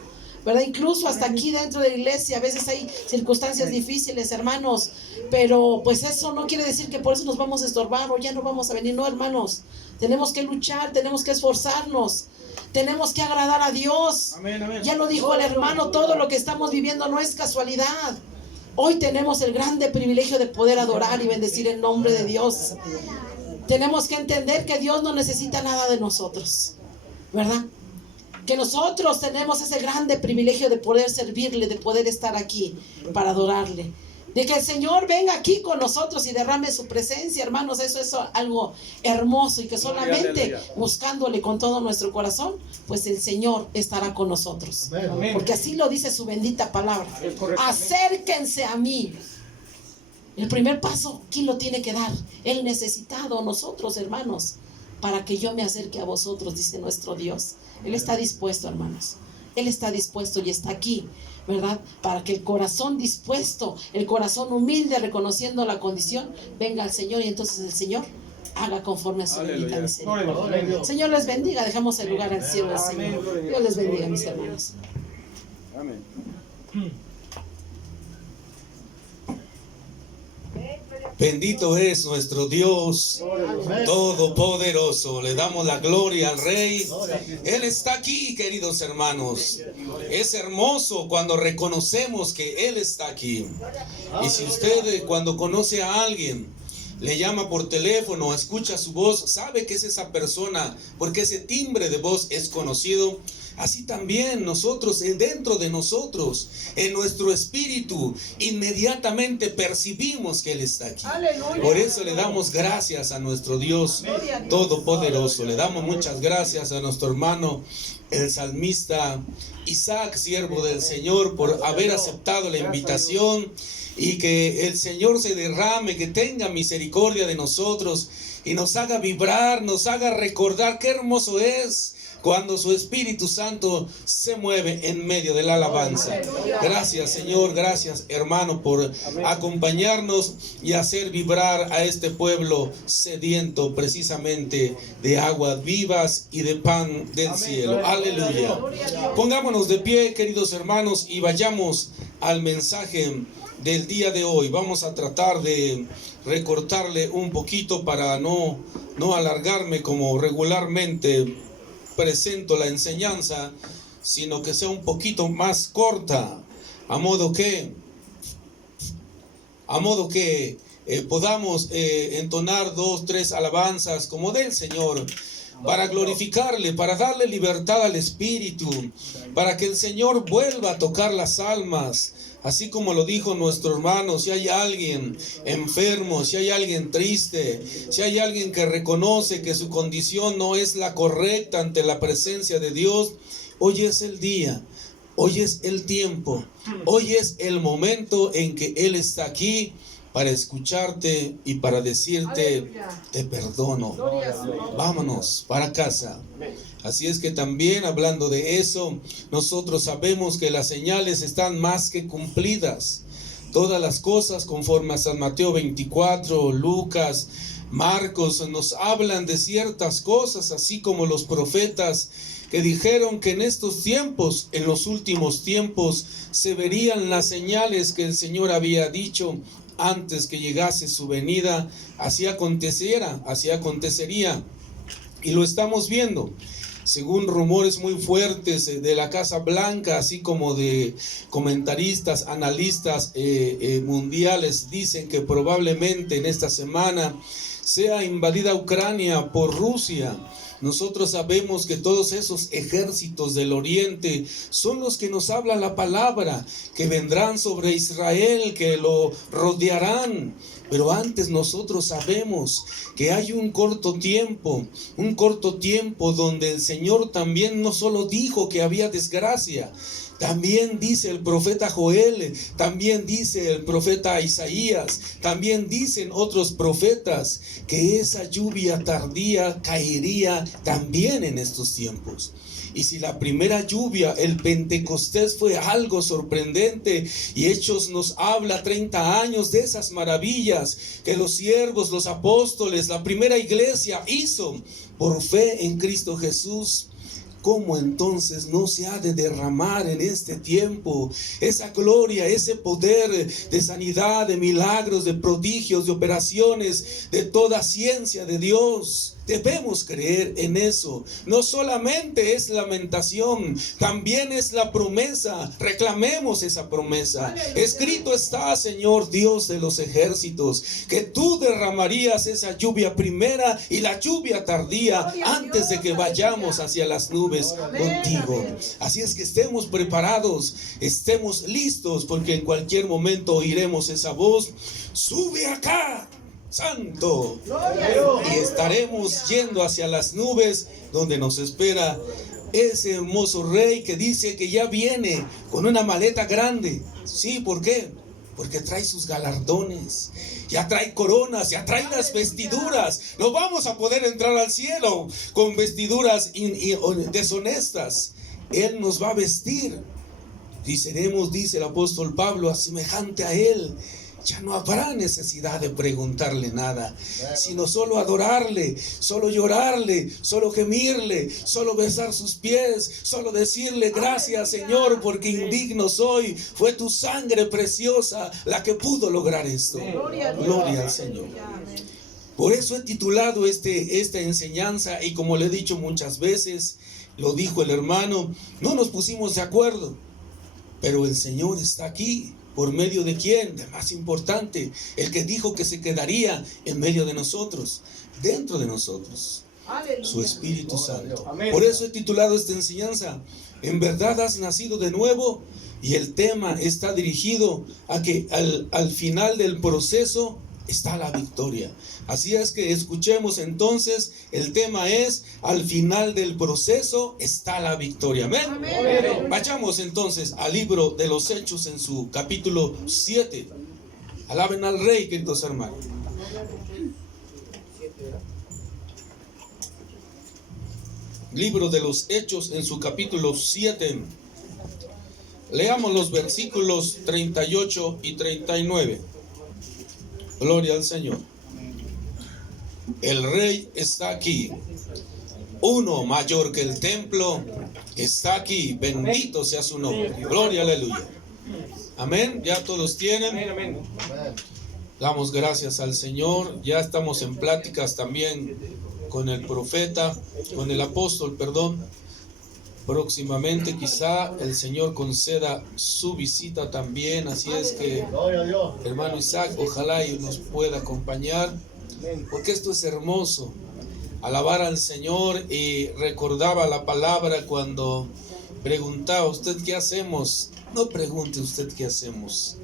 ¿verdad? Incluso hasta aquí dentro de la iglesia a veces hay circunstancias difíciles, hermanos, pero pues eso no quiere decir que por eso nos vamos a estorbar o ya no vamos a venir. No, hermanos, tenemos que luchar, tenemos que esforzarnos, tenemos que agradar a Dios. Amén, amén. Ya lo dijo el hermano, todo lo que estamos viviendo no es casualidad. Hoy tenemos el grande privilegio de poder adorar y bendecir el nombre de Dios. Tenemos que entender que Dios no necesita nada de nosotros, ¿verdad? Que nosotros tenemos ese grande privilegio de poder servirle, de poder estar aquí para adorarle. De que el Señor venga aquí con nosotros y derrame su presencia, hermanos. Eso es algo hermoso y que solamente buscándole con todo nuestro corazón, pues el Señor estará con nosotros. Amén. Porque así lo dice su bendita palabra. Acérquense a mí. El primer paso, ¿quién lo tiene que dar? El necesitado, nosotros, hermanos, para que yo me acerque a vosotros, dice nuestro Dios. Él está dispuesto, hermanos. Él está dispuesto y está aquí, ¿verdad? Para que el corazón dispuesto, el corazón humilde, reconociendo la condición, venga al Señor y entonces el Señor haga conforme a su bendita misericordia. Gloria a Dios. Señor les bendiga, dejamos el lugar al cielo del Señor. Dios les bendiga, mis hermanos. Amén. Bendito es nuestro Dios Todopoderoso. Le damos la gloria al Rey. Él está aquí, queridos hermanos. Es hermoso cuando reconocemos que Él está aquí. Y si usted cuando conoce a alguien le llama por teléfono, escucha su voz, sabe que es esa persona, porque ese timbre de voz es conocido. Así también nosotros, dentro de nosotros, en nuestro espíritu, inmediatamente percibimos que Él está aquí. Aleluya. Por eso le damos gracias a nuestro Dios Todopoderoso. Le damos muchas gracias a nuestro hermano, el salmista Isaac, siervo del Señor, por haber aceptado la invitación. Y que el Señor se derrame, que tenga misericordia de nosotros y nos haga vibrar, nos haga recordar qué hermoso es cuando su Espíritu Santo se mueve en medio de la alabanza. Gracias, Señor, gracias, hermano, por acompañarnos y hacer vibrar a este pueblo sediento precisamente de aguas vivas y de pan del cielo. Aleluya. Pongámonos de pie, queridos hermanos, y vayamos al mensaje del día de hoy. Vamos a tratar de recortarle un poquito para no alargarme como regularmente presento la enseñanza, sino que sea un poquito más corta, a modo que podamos entonar 2, 3 alabanzas como del Señor, para glorificarle, para darle libertad al Espíritu, para que el Señor vuelva a tocar las almas. Así como lo dijo nuestro hermano, si hay alguien enfermo, si hay alguien triste, si hay alguien que reconoce que su condición no es la correcta ante la presencia de Dios, hoy es el día, hoy es el tiempo, hoy es el momento en que Él está aquí para escucharte y para decirte, te perdono, vámonos para casa. Así es que también hablando de eso, nosotros sabemos que las señales están más que cumplidas. Todas las cosas conforme a San Mateo 24, Lucas, Marcos nos hablan de ciertas cosas, así como los profetas que dijeron que en estos tiempos, en los últimos tiempos, se verían las señales que el Señor había dicho antes que llegase su venida. Así acontecería, y lo estamos viendo. Según rumores muy fuertes de la Casa Blanca, así como de comentaristas, analistas mundiales, dicen que probablemente en esta semana sea invadida Ucrania por Rusia. Nosotros sabemos que todos esos ejércitos del oriente son los que nos habla la palabra, que vendrán sobre Israel, que lo rodearán. Pero antes nosotros sabemos que hay un corto tiempo donde el Señor también no solo dijo que había desgracia, también dice el profeta Joel, también dice el profeta Isaías, también dicen otros profetas que esa lluvia tardía caería también en estos tiempos. Y si la primera lluvia, el Pentecostés, fue algo sorprendente, y Hechos nos habla 30 años de esas maravillas que los siervos, los apóstoles, la primera iglesia hizo por fe en Cristo Jesús, ¿cómo entonces no se ha de derramar en este tiempo esa gloria, ese poder de sanidad, de milagros, de prodigios, de operaciones, de toda ciencia de Dios? Debemos creer en eso. No solamente es lamentación, también es la promesa. Reclamemos esa promesa. Escrito está, Señor Dios de los ejércitos, que tú derramarías esa lluvia primera y la lluvia tardía antes de que vayamos hacia las nubes contigo. Así es que estemos preparados, estemos listos, porque en cualquier momento oiremos esa voz: sube acá, Santo, y estaremos yendo hacia las nubes donde nos espera ese hermoso Rey que dice que ya viene con una maleta grande. Sí, ¿por qué? Porque trae sus galardones, ya trae coronas, ya trae las vestiduras. No vamos a poder entrar al cielo con vestiduras deshonestas. Él nos va a vestir y seremos, dice el apóstol Pablo, semejante a Él, ya no habrá necesidad de preguntarle nada, sino solo adorarle, solo llorarle, solo gemirle, solo besar sus pies, solo decirle gracias, Señor, porque indigno soy, fue tu sangre preciosa la que pudo lograr esto. Gloria al Señor. Por eso he titulado esta enseñanza, y como le he dicho muchas veces, lo dijo el hermano, no nos pusimos de acuerdo, pero el Señor está aquí. ¿Por medio de quién? De más importante, el que dijo que se quedaría en medio de nosotros, dentro de nosotros, su Espíritu Santo. Por eso he titulado esta enseñanza, ¿en verdad has nacido de nuevo? Y el tema está dirigido a que al final del proceso está la victoria. Así es que escuchemos entonces, el tema es, al final del proceso está la victoria. Amén. Amén. Vayamos entonces al libro de los Hechos en su capítulo 7. Alaben al Rey, queridos hermanos. Libro de los Hechos en su capítulo 7. Leamos los versículos 38 y 39. Gloria al Señor. El Rey está aquí. Uno mayor que el templo está aquí. Bendito sea su nombre. Gloria, aleluya. Amén. Ya todos tienen. Damos gracias al Señor. Ya estamos en pláticas también con el profeta, con el apóstol, perdón. Próximamente quizá el Señor conceda su visita también. Así es que, hermano Isaac, ojalá y nos pueda acompañar, porque esto es hermoso, alabar al Señor. Y recordaba la palabra cuando preguntaba, ¿usted qué hacemos? No pregunte usted qué hacemos,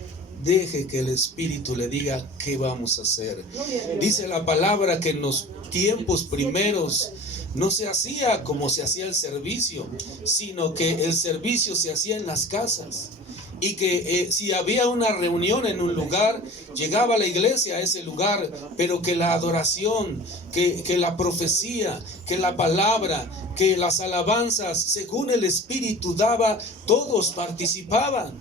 deje que el Espíritu le diga qué vamos a hacer. Dice la palabra que en los tiempos primeros no se hacía como se hacía el servicio, sino que el servicio se hacía en las casas. Y que si había una reunión en un lugar, llegaba la iglesia a ese lugar, pero que la adoración, que la profecía, que la palabra, que las alabanzas, según el Espíritu daba, todos participaban.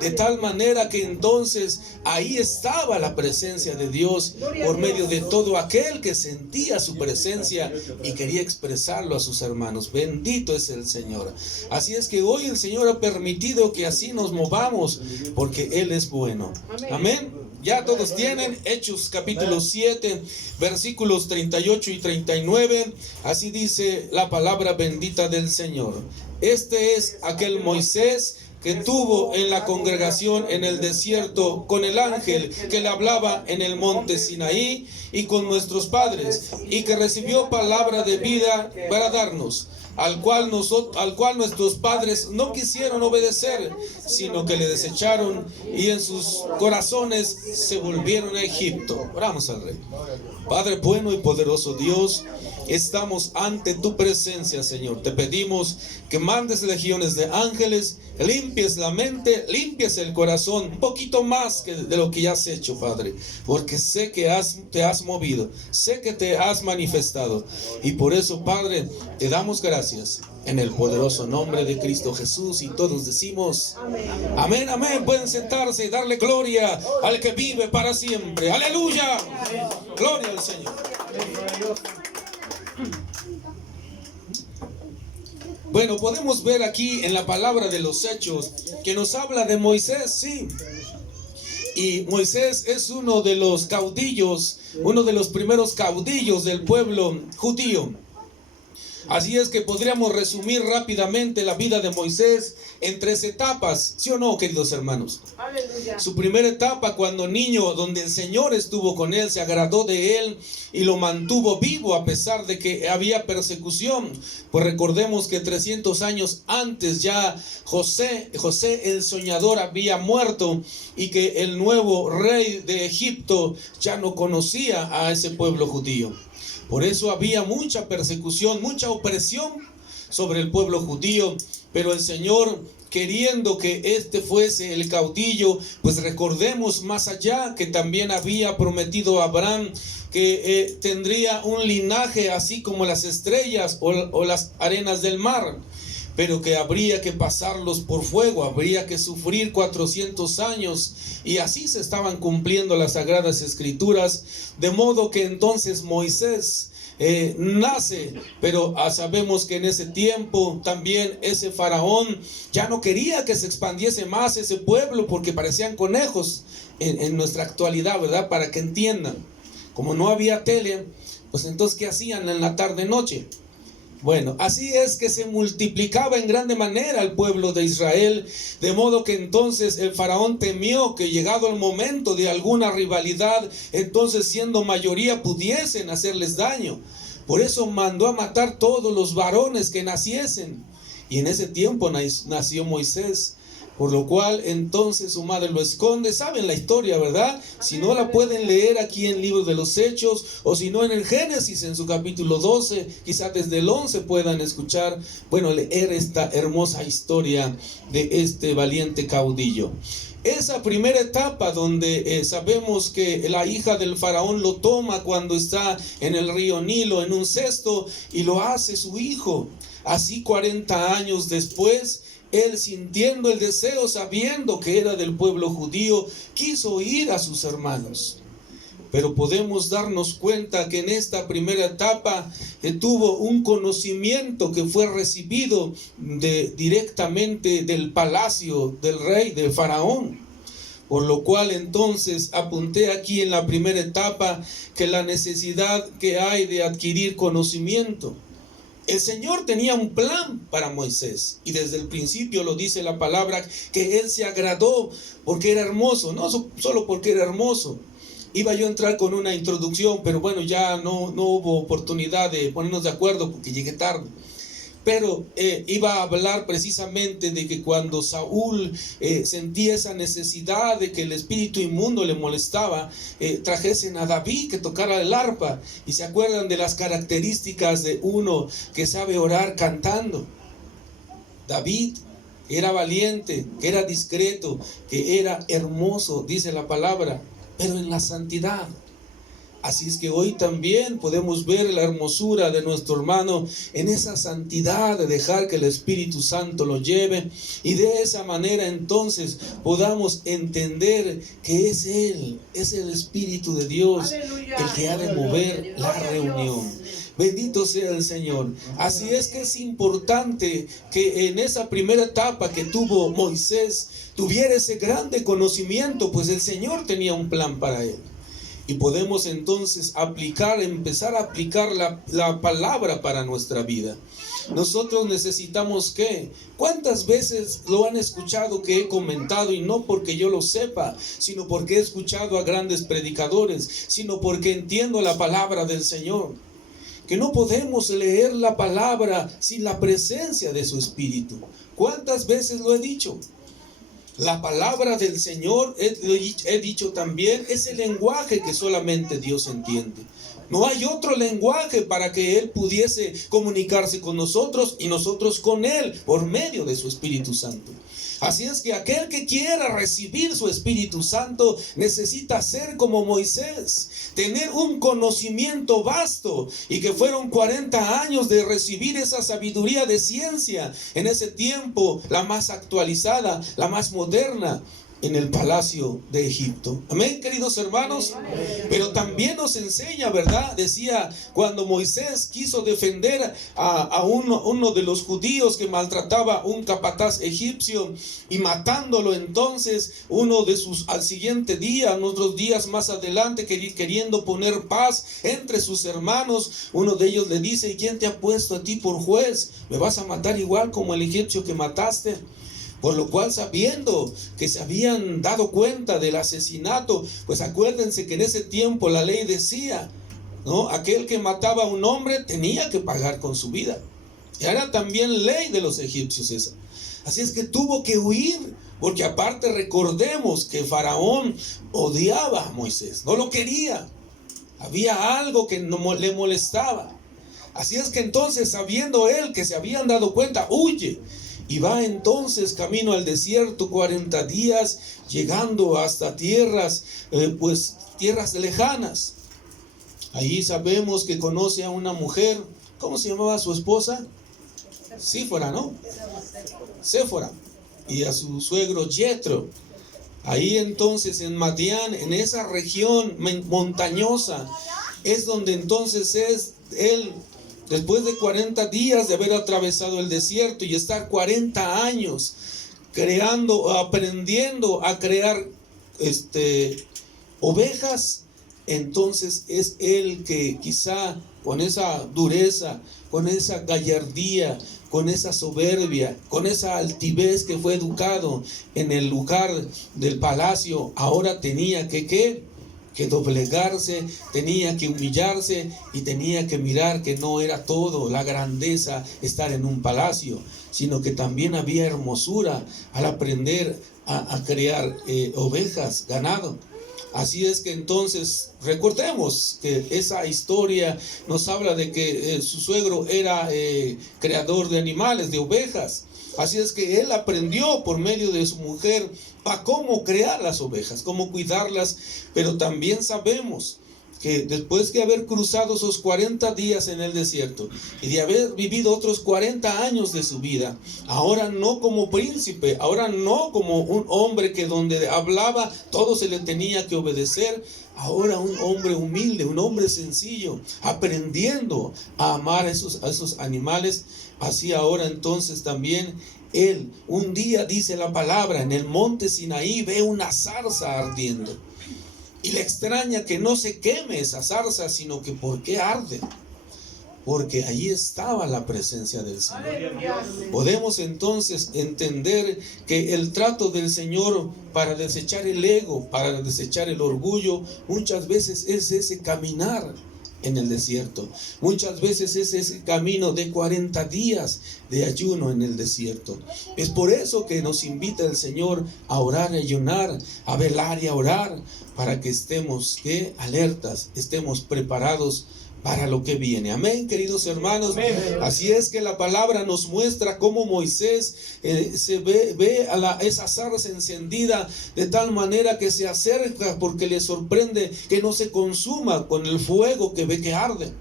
De tal manera que entonces ahí estaba la presencia de Dios por medio de todo aquel que sentía su presencia y quería expresarlo a sus hermanos. Bendito es el Señor. Así es que hoy el Señor ha permitido que así nos movamos, porque Él es bueno. Amén. Ya todos tienen Hechos capítulo 7, versículos 38 y 39. Así dice la palabra bendita del Señor. Este es aquel Moisés que tuvo en la congregación en el desierto con el ángel que le hablaba en el monte Sinaí y con nuestros padres, y que recibió palabra de vida para darnos, al cual nuestros padres no quisieron obedecer, sino que le desecharon y en sus corazones se volvieron a Egipto. Oramos al Rey. Padre bueno y poderoso Dios, estamos ante tu presencia, Señor. Te pedimos que mandes legiones de ángeles, limpies la mente, limpies el corazón, un poquito más que de lo que ya has hecho, Padre, porque sé que te has movido, sé que te has manifestado, y por eso, Padre, te damos gracias en el poderoso nombre de Cristo Jesús, y todos decimos amén, amén. Pueden sentarse y darle gloria al que vive para siempre. Aleluya, gloria al Señor. Bueno, podemos ver aquí en la palabra de los Hechos que nos habla de Moisés, sí. Y Moisés es uno de los caudillos, uno de los primeros caudillos del pueblo judío. Así es que podríamos resumir rápidamente la vida de Moisés en 3 etapas, ¿sí o no, queridos hermanos? Aleluya. Su primera etapa, cuando niño, donde el Señor estuvo con él, se agradó de él y lo mantuvo vivo a pesar de que había persecución. Pues recordemos que 300 años antes ya José el soñador había muerto, y que el nuevo rey de Egipto ya no conocía a ese pueblo judío. Por eso había mucha persecución, mucha opresión sobre el pueblo judío, pero el Señor, queriendo que este fuese el caudillo, pues recordemos más allá que también había prometido a Abraham que tendría un linaje así como las estrellas o las arenas del mar. pero que habría que pasarlos por fuego, habría que sufrir 400 años, y así se estaban cumpliendo las Sagradas Escrituras, de modo que entonces Moisés nace, pero sabemos que en ese tiempo también ese faraón ya no quería que se expandiese más ese pueblo, porque parecían conejos en nuestra actualidad, ¿verdad? Para que entiendan, como no había tele, pues entonces ¿qué hacían en la tarde-noche? Bueno, así es que se multiplicaba en grande manera el pueblo de Israel, de modo que entonces el faraón temió que llegado el momento de alguna rivalidad, entonces siendo mayoría pudiesen hacerles daño. Por eso mandó a matar todos los varones que naciesen. Y en ese tiempo nació Moisés, por lo cual entonces su madre lo esconde. Saben la historia, ¿verdad? Si no, la pueden leer aquí en el libro de los Hechos, o si no en el Génesis, en su capítulo 12, quizás desde el 11 puedan escuchar, bueno, leer esta hermosa historia de este valiente caudillo. Esa primera etapa donde sabemos que la hija del faraón lo toma cuando está en el río Nilo en un cesto y lo hace su hijo. Así 40 años después, él, sintiendo el deseo, sabiendo que era del pueblo judío, quiso ir a sus hermanos. Pero podemos darnos cuenta que en esta primera etapa tuvo un conocimiento que fue recibido directamente del palacio del rey, del faraón. Por lo cual entonces apunté aquí en la primera etapa que la necesidad que hay de adquirir conocimiento. El Señor tenía un plan para Moisés, y desde el principio lo dice la palabra, que Él se agradó porque era hermoso, no solo porque era hermoso. Iba yo a entrar con una introducción, pero bueno, ya no hubo oportunidad de ponernos de acuerdo porque llegué tarde. Pero iba a hablar precisamente de que cuando Saúl sentía esa necesidad de que el espíritu inmundo le molestaba, trajesen a David que tocara el arpa. Y se acuerdan de las características de uno que sabe orar cantando. David era valiente, que era discreto, que era hermoso, dice la palabra, pero en la santidad. Así es que hoy también podemos ver la hermosura de nuestro hermano en esa santidad de dejar que el Espíritu Santo lo lleve, y de esa manera entonces podamos entender que es Él, es el Espíritu de Dios, aleluya, el que ha de mover la reunión. Bendito sea el Señor. Así es que es importante que en esa primera etapa que tuvo Moisés tuviera ese grande conocimiento, pues el Señor tenía un plan para él. Y podemos entonces empezar a aplicar la palabra para nuestra vida. Nosotros necesitamos ¿qué? ¿Cuántas veces lo han escuchado que he comentado? Y no porque yo lo sepa, sino porque he escuchado a grandes predicadores, sino porque entiendo la palabra del Señor. Que no podemos leer la palabra sin la presencia de su Espíritu. ¿Cuántas veces lo he dicho? La palabra del Señor, he dicho también, es el lenguaje que solamente Dios entiende. No hay otro lenguaje para que Él pudiese comunicarse con nosotros y nosotros con Él por medio de su Espíritu Santo. Así es que aquel que quiera recibir su Espíritu Santo necesita ser como Moisés, tener un conocimiento vasto, y que fueron 40 años de recibir esa sabiduría de ciencia en ese tiempo, la más actualizada, la más moderna, en el palacio de Egipto. Amén, queridos hermanos. Pero también nos enseña, ¿verdad? Decía, cuando Moisés quiso defender a uno de los judíos que maltrataba un capataz egipcio, y matándolo entonces, al siguiente día, unos días más adelante, queriendo poner paz entre sus hermanos, uno de ellos le dice: ¿y quién te ha puesto a ti por juez? ¿Me vas a matar igual como el egipcio que mataste? Por lo cual, sabiendo que se habían dado cuenta del asesinato, pues acuérdense que en ese tiempo la ley decía, ¿no? Aquel que mataba a un hombre tenía que pagar con su vida. Era también ley de los egipcios esa. Así es que tuvo que huir, porque aparte recordemos que Faraón odiaba a Moisés, no lo quería. Había algo que le molestaba. Así es que entonces, sabiendo él que se habían dado cuenta, huye. Y va entonces camino al desierto 40 días, llegando hasta tierras lejanas. Ahí sabemos que conoce a una mujer. ¿Cómo se llamaba su esposa? Séfora, ¿no? Séfora. Y a su suegro Yetro. Ahí entonces en Madián, en esa región montañosa, es donde entonces él, después de 40 días de haber atravesado el desierto y estar 40 años aprendiendo a crear ovejas, entonces es él que quizá con esa dureza, con esa gallardía, con esa soberbia, con esa altivez que fue educado en el lugar del palacio, ahora tenía que doblegarse, tenía que humillarse y tenía que mirar que no era todo la grandeza estar en un palacio, sino que también había hermosura al aprender a crear ovejas, ganado. Así es que entonces recordemos que esa historia nos habla de que su suegro era creador de animales, de ovejas. Así es que él aprendió por medio de su mujer a cómo crear las ovejas, cómo cuidarlas, pero también sabemos que después de haber cruzado esos 40 días en el desierto y de haber vivido otros 40 años de su vida, ahora no como príncipe, ahora no como un hombre que donde hablaba todo se le tenía que obedecer, ahora un hombre humilde, un hombre sencillo, aprendiendo a amar a esos animales. Así ahora entonces también él, un día dice la palabra, en el monte Sinaí ve una zarza ardiendo. Y le extraña que no se queme esa zarza, sino que ¿por qué arde? Porque ahí estaba la presencia del Señor. Podemos entonces entender que el trato del Señor para desechar el ego, para desechar el orgullo, muchas veces es ese caminar en el desierto. Muchas veces es ese camino de 40 días de ayuno en el desierto. Es por eso que nos invita el Señor a orar, a ayunar, a velar y a orar, para que estemos alertas, estemos preparados para lo que viene. Amén, queridos hermanos. Amén. Así es que la palabra nos muestra cómo Moisés se ve a esa zarza encendida de tal manera que se acerca porque le sorprende que no se consuma con el fuego que ve que arde.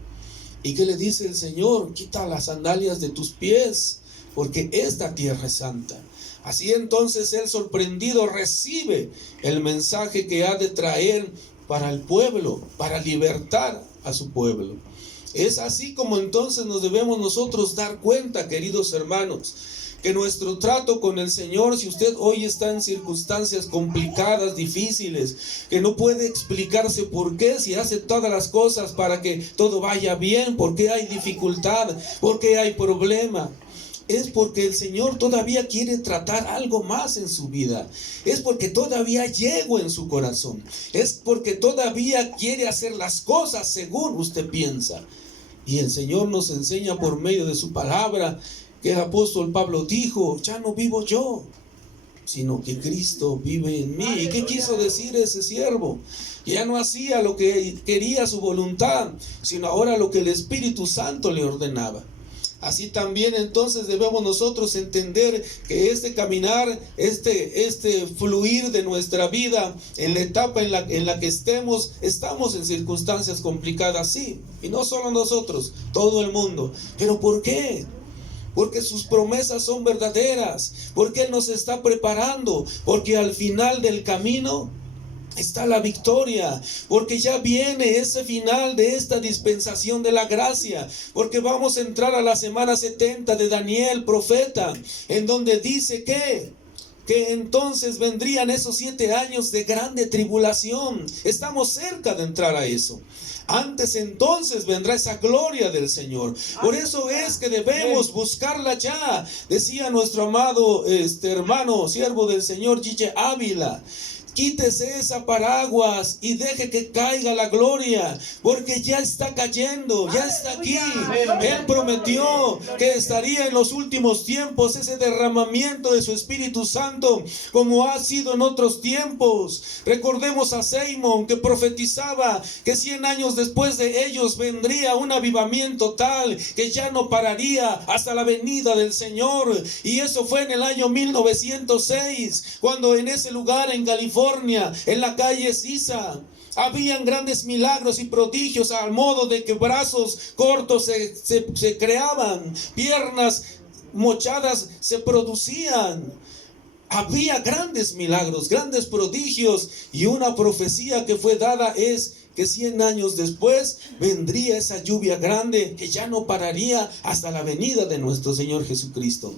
¿Y qué le dice el Señor? Quita las sandalias de tus pies, porque esta tierra es santa. Así entonces él, sorprendido, recibe el mensaje que ha de traer para el pueblo, para libertar a su pueblo. Es así como entonces nos debemos nosotros dar cuenta, queridos hermanos, que nuestro trato con el Señor, si usted hoy está en circunstancias complicadas, difíciles, que no puede explicarse por qué, si hace todas las cosas para que todo vaya bien, por qué hay dificultad, por qué hay problema, es porque el Señor todavía quiere tratar algo más en su vida. Es porque todavía llegó en su corazón. Es porque todavía quiere hacer las cosas según usted piensa. Y el Señor nos enseña por medio de su palabra que el apóstol Pablo dijo: ya no vivo yo, sino que Cristo vive en mí. ¿Y qué quiso decir ese siervo? Ya no hacía lo que quería su voluntad, sino ahora lo que el Espíritu Santo le ordenaba. Así también entonces debemos nosotros entender que este caminar, este fluir de nuestra vida en la etapa en la que estamos en circunstancias complicadas, sí, y no solo nosotros, todo el mundo. ¿Pero por qué? Porque sus promesas son verdaderas, porque Él nos está preparando, porque al final del camino está la victoria, porque ya viene ese final de esta dispensación de la gracia, porque vamos a entrar a la semana 70 de Daniel, profeta, en donde dice que entonces vendrían esos 7 años de grande tribulación. Estamos cerca de entrar a eso. Antes entonces vendrá esa gloria del Señor. Por eso es que debemos buscarla ya. Decía nuestro amado hermano, siervo del Señor, Gille Ávila: quítese esa paraguas y deje que caiga la gloria, porque ya está cayendo, ya está aquí. Él prometió que estaría en los últimos tiempos ese derramamiento de su Espíritu Santo, como ha sido en otros tiempos. Recordemos a Simón, que profetizaba que 100 años después de ellos vendría un avivamiento tal que ya no pararía hasta la venida del Señor. Y eso fue en el año 1906, cuando en ese lugar en California, en la calle Sisa, habían grandes milagros y prodigios, al modo de que brazos cortos se creaban, piernas mochadas se producían. Había grandes milagros, grandes prodigios, y una profecía que fue dada es que 100 años después vendría esa lluvia grande que ya no pararía hasta la venida de nuestro Señor Jesucristo.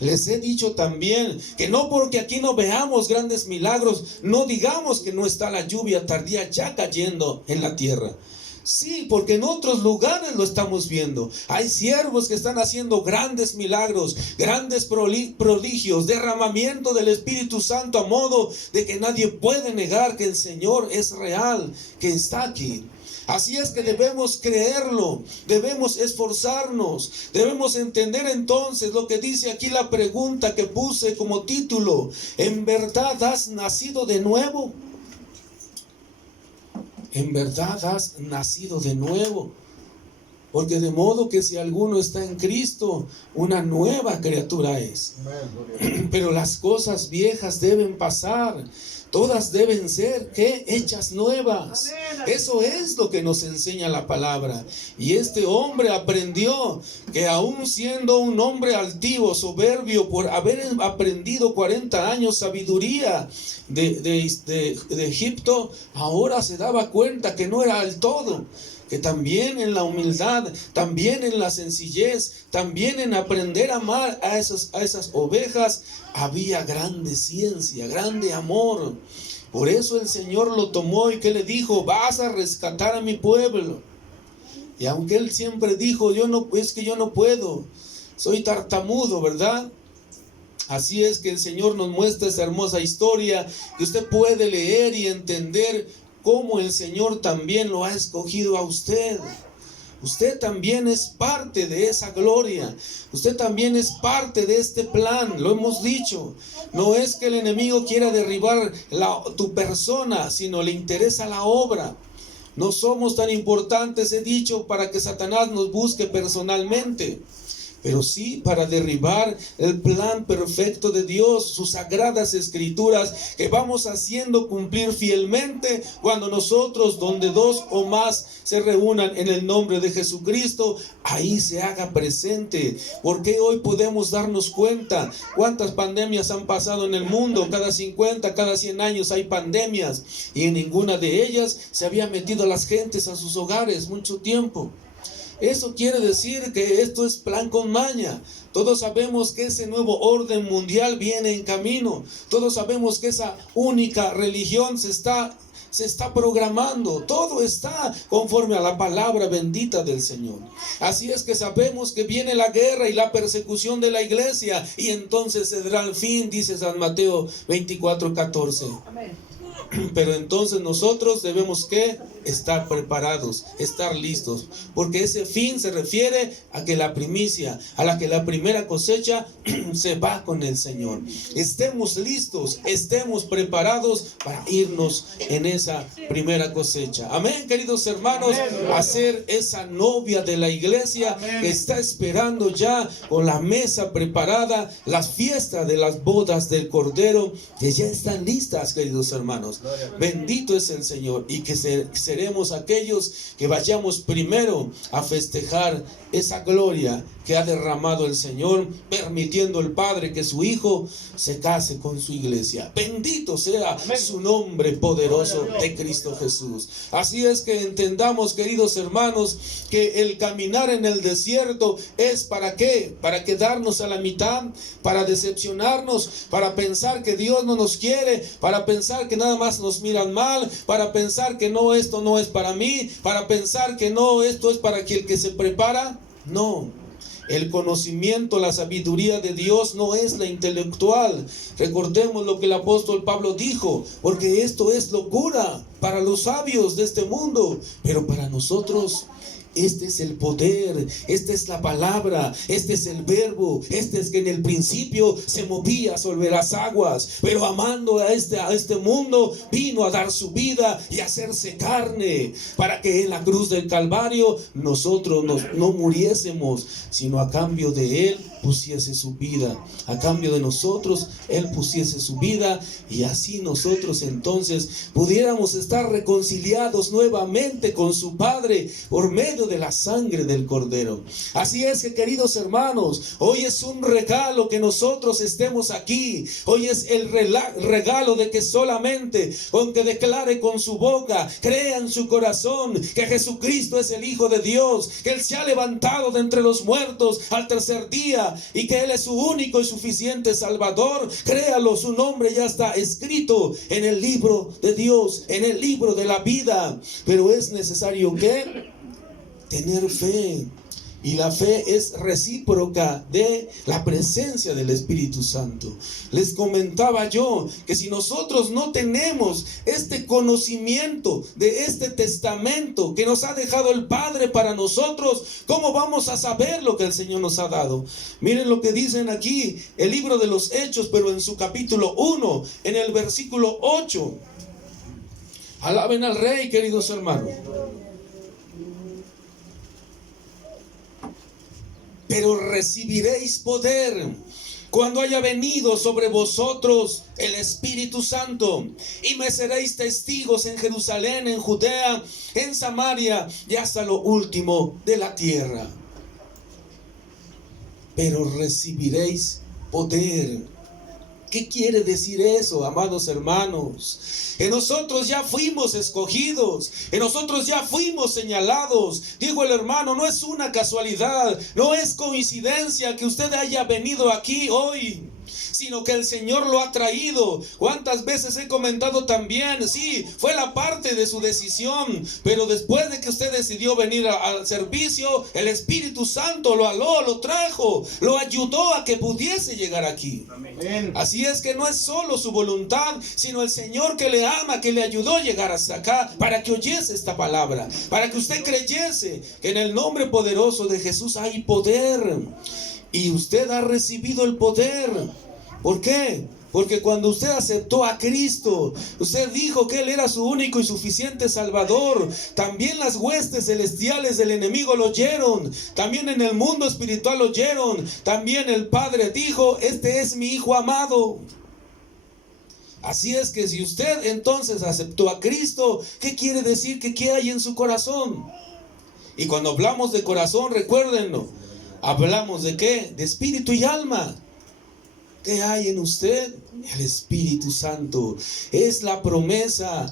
Les he dicho también que no porque aquí no veamos grandes milagros, no digamos que no está la lluvia tardía ya cayendo en la tierra. Sí, porque en otros lugares lo estamos viendo. Hay siervos que están haciendo grandes milagros, grandes prodigios, derramamiento del Espíritu Santo, a modo de que nadie puede negar que el Señor es real, que está aquí. Así es que debemos creerlo, debemos esforzarnos, debemos entender entonces lo que dice aquí la pregunta que puse como título: ¿en verdad has nacido de nuevo? En verdad has nacido de nuevo. Porque de modo que si alguno está en Cristo, una nueva criatura es. Pero las cosas viejas deben pasar. Todas deben ser, ¿qué? Hechas nuevas. Eso es lo que nos enseña la palabra. Y este hombre aprendió que aún siendo un hombre altivo, soberbio, por haber aprendido 40 años sabiduría de Egipto, ahora se daba cuenta que no era el todo. Que también en la humildad, también en la sencillez, también en aprender a amar a esas ovejas, había grande ciencia, grande amor. Por eso el Señor lo tomó y que le dijo: vas a rescatar a mi pueblo. Y aunque él siempre dijo: yo no puedo, soy tartamudo, ¿verdad? Así es que el Señor nos muestra esta hermosa historia que usted puede leer y entender cómo el Señor también lo ha escogido a usted. Usted también es parte de esa gloria. Usted también es parte de este plan. Lo hemos dicho. No es que el enemigo quiera derribar tu persona, sino le interesa la obra. No somos tan importantes, he dicho, para que Satanás nos busque personalmente, pero sí para derribar el plan perfecto de Dios, sus sagradas escrituras, que vamos haciendo cumplir fielmente cuando nosotros, donde dos o más se reúnan en el nombre de Jesucristo, ahí se haga presente. Porque hoy podemos darnos cuenta cuántas pandemias han pasado en el mundo. Cada 50, cada 100 años hay pandemias, y en ninguna de ellas se había metido a las gentes a sus hogares mucho tiempo. Eso quiere decir que esto es plan con maña. Todos sabemos que ese nuevo orden mundial viene en camino. Todos sabemos que esa única religión se está programando. Todo está conforme a la palabra bendita del Señor. Así es que sabemos que viene la guerra y la persecución de la iglesia, y entonces se dará el fin, dice San Mateo 24:14. Amén. Pero entonces nosotros debemos que estar preparados, estar listos, porque ese fin se refiere a que la primicia, a la que la primera cosecha se va con el Señor. Estemos listos, estemos preparados para irnos en esa primera cosecha. Amén, queridos hermanos, a ser esa novia de la iglesia que está esperando ya con la mesa preparada, las fiestas de las bodas del Cordero que ya están listas, queridos hermanos. Bendito es el Señor, y que seremos aquellos que vayamos primero a festejar esa gloria que ha derramado el Señor, permitiendo el Padre que su Hijo se case con su iglesia. Bendito sea su nombre poderoso de Cristo Jesús. Así es que entendamos, queridos hermanos, que el caminar en el desierto es ¿para qué? Para quedarnos a la mitad, para decepcionarnos, para pensar que Dios no nos quiere, para pensar que nada más nos miran mal, para pensar que no, esto no es para mí, para pensar que no, esto es para el que se prepara. No, el conocimiento, la sabiduría de Dios no es la intelectual. Recordemos lo que el apóstol Pablo dijo: porque esto es locura para los sabios de este mundo, pero para nosotros este es el poder, esta es la palabra, este es el verbo, este es que en el principio se movía sobre las aguas, pero amando a este mundo vino a dar su vida y a hacerse carne, para que en la cruz del Calvario nosotros no muriésemos, sino a cambio de Él pusiese su vida, a cambio de nosotros Él pusiese su vida, y así nosotros entonces pudiéramos estar reconciliados nuevamente con su Padre por medio medio de la sangre del Cordero. Así es que, queridos hermanos, hoy es un regalo que nosotros estemos aquí. Hoy es el regalo de que solamente con que declare con su boca, crea en su corazón que Jesucristo es el Hijo de Dios, que Él se ha levantado de entre los muertos al tercer día y que Él es su único y suficiente Salvador. Créalo, su nombre ya está escrito en el libro de Dios, en el libro de la vida. Pero es necesario que tener fe. Y la fe es recíproca de la presencia del Espíritu Santo. Les comentaba yo que si nosotros no tenemos este conocimiento de este testamento que nos ha dejado el Padre para nosotros, ¿cómo vamos a saber lo que el Señor nos ha dado? Miren lo que dicen aquí, el libro de los Hechos, pero en su capítulo 1, en el versículo 8. Alaben al Rey, queridos hermanos. Pero recibiréis poder cuando haya venido sobre vosotros el Espíritu Santo, y me seréis testigos en Jerusalén, en Judea, en Samaria y hasta lo último de la tierra. Pero recibiréis poder. ¿Qué quiere decir eso, amados hermanos? En nosotros ya fuimos escogidos, en nosotros ya fuimos señalados. Dijo el hermano, no es una casualidad, no es coincidencia que usted haya venido aquí hoy, sino que el Señor lo ha traído. ¿Cuántas veces he comentado también? Sí, fue la parte de su decisión, pero después de que usted decidió venir al servicio, el Espíritu Santo lo aló, lo trajo, lo ayudó a que pudiese llegar aquí. Amén. Así es que no es solo su voluntad, sino el Señor que le ama, que le ayudó a llegar hasta acá, para que oyese esta palabra, para que usted creyese que en el nombre poderoso de Jesús hay poder. Y usted ha recibido el poder. ¿Por qué? Porque cuando usted aceptó a Cristo, usted dijo que Él era su único y suficiente Salvador. También las huestes celestiales del enemigo lo oyeron. También en el mundo espiritual lo oyeron. También el Padre dijo, este es mi Hijo amado. Así es que si usted entonces aceptó a Cristo, ¿qué quiere decir? Que ¿qué hay en su corazón? Y cuando hablamos de corazón, recuérdenlo, hablamos de ¿qué? De espíritu y alma. ¿Qué hay en usted? El Espíritu Santo. Es la promesa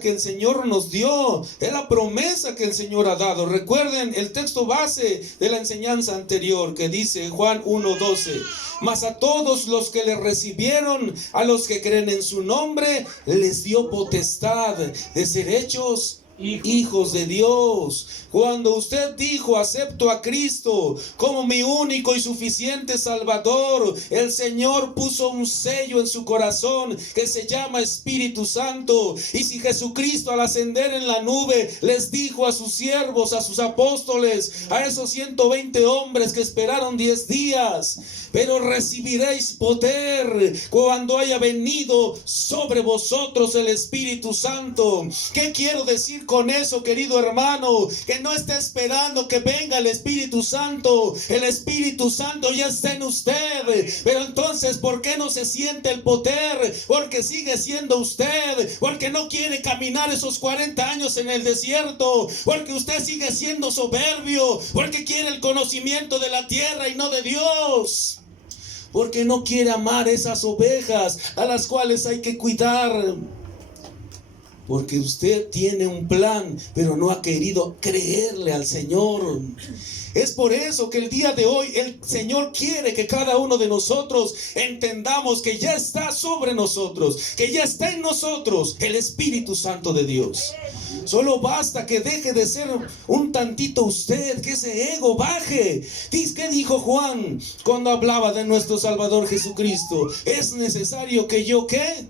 que el Señor nos dio, es la promesa que el Señor ha dado. Recuerden el texto base de la enseñanza anterior que dice Juan 1:12. Mas a todos los que le recibieron, a los que creen en su nombre, les dio potestad de ser hechos hijos de Dios. Cuando usted dijo, acepto a Cristo como mi único y suficiente Salvador, el Señor puso un sello en su corazón que se llama Espíritu Santo. Y si Jesucristo al ascender en la nube les dijo a sus siervos, a sus apóstoles, a esos 120 hombres que esperaron 10 días, pero recibiréis poder cuando haya venido sobre vosotros el Espíritu Santo. ¿Qué quiero decir con eso, querido hermano? Que no esté esperando que venga el Espíritu Santo. El Espíritu Santo ya está en usted. Pero entonces, ¿por qué no se siente el poder? Porque sigue siendo usted. Porque no quiere caminar esos 40 años en el desierto. Porque usted sigue siendo soberbio. Porque quiere el conocimiento de la tierra y no de Dios. Porque no quiere amar esas ovejas a las cuales hay que cuidar. Porque usted tiene un plan, pero no ha querido creerle al Señor. Es por eso que el día de hoy el Señor quiere que cada uno de nosotros entendamos que ya está sobre nosotros, que ya está en nosotros el Espíritu Santo de Dios. Solo basta que deje de ser un tantito usted, que ese ego baje. ¿Qué dijo Juan cuando hablaba de nuestro Salvador Jesucristo? Es necesario que yo, ¿qué?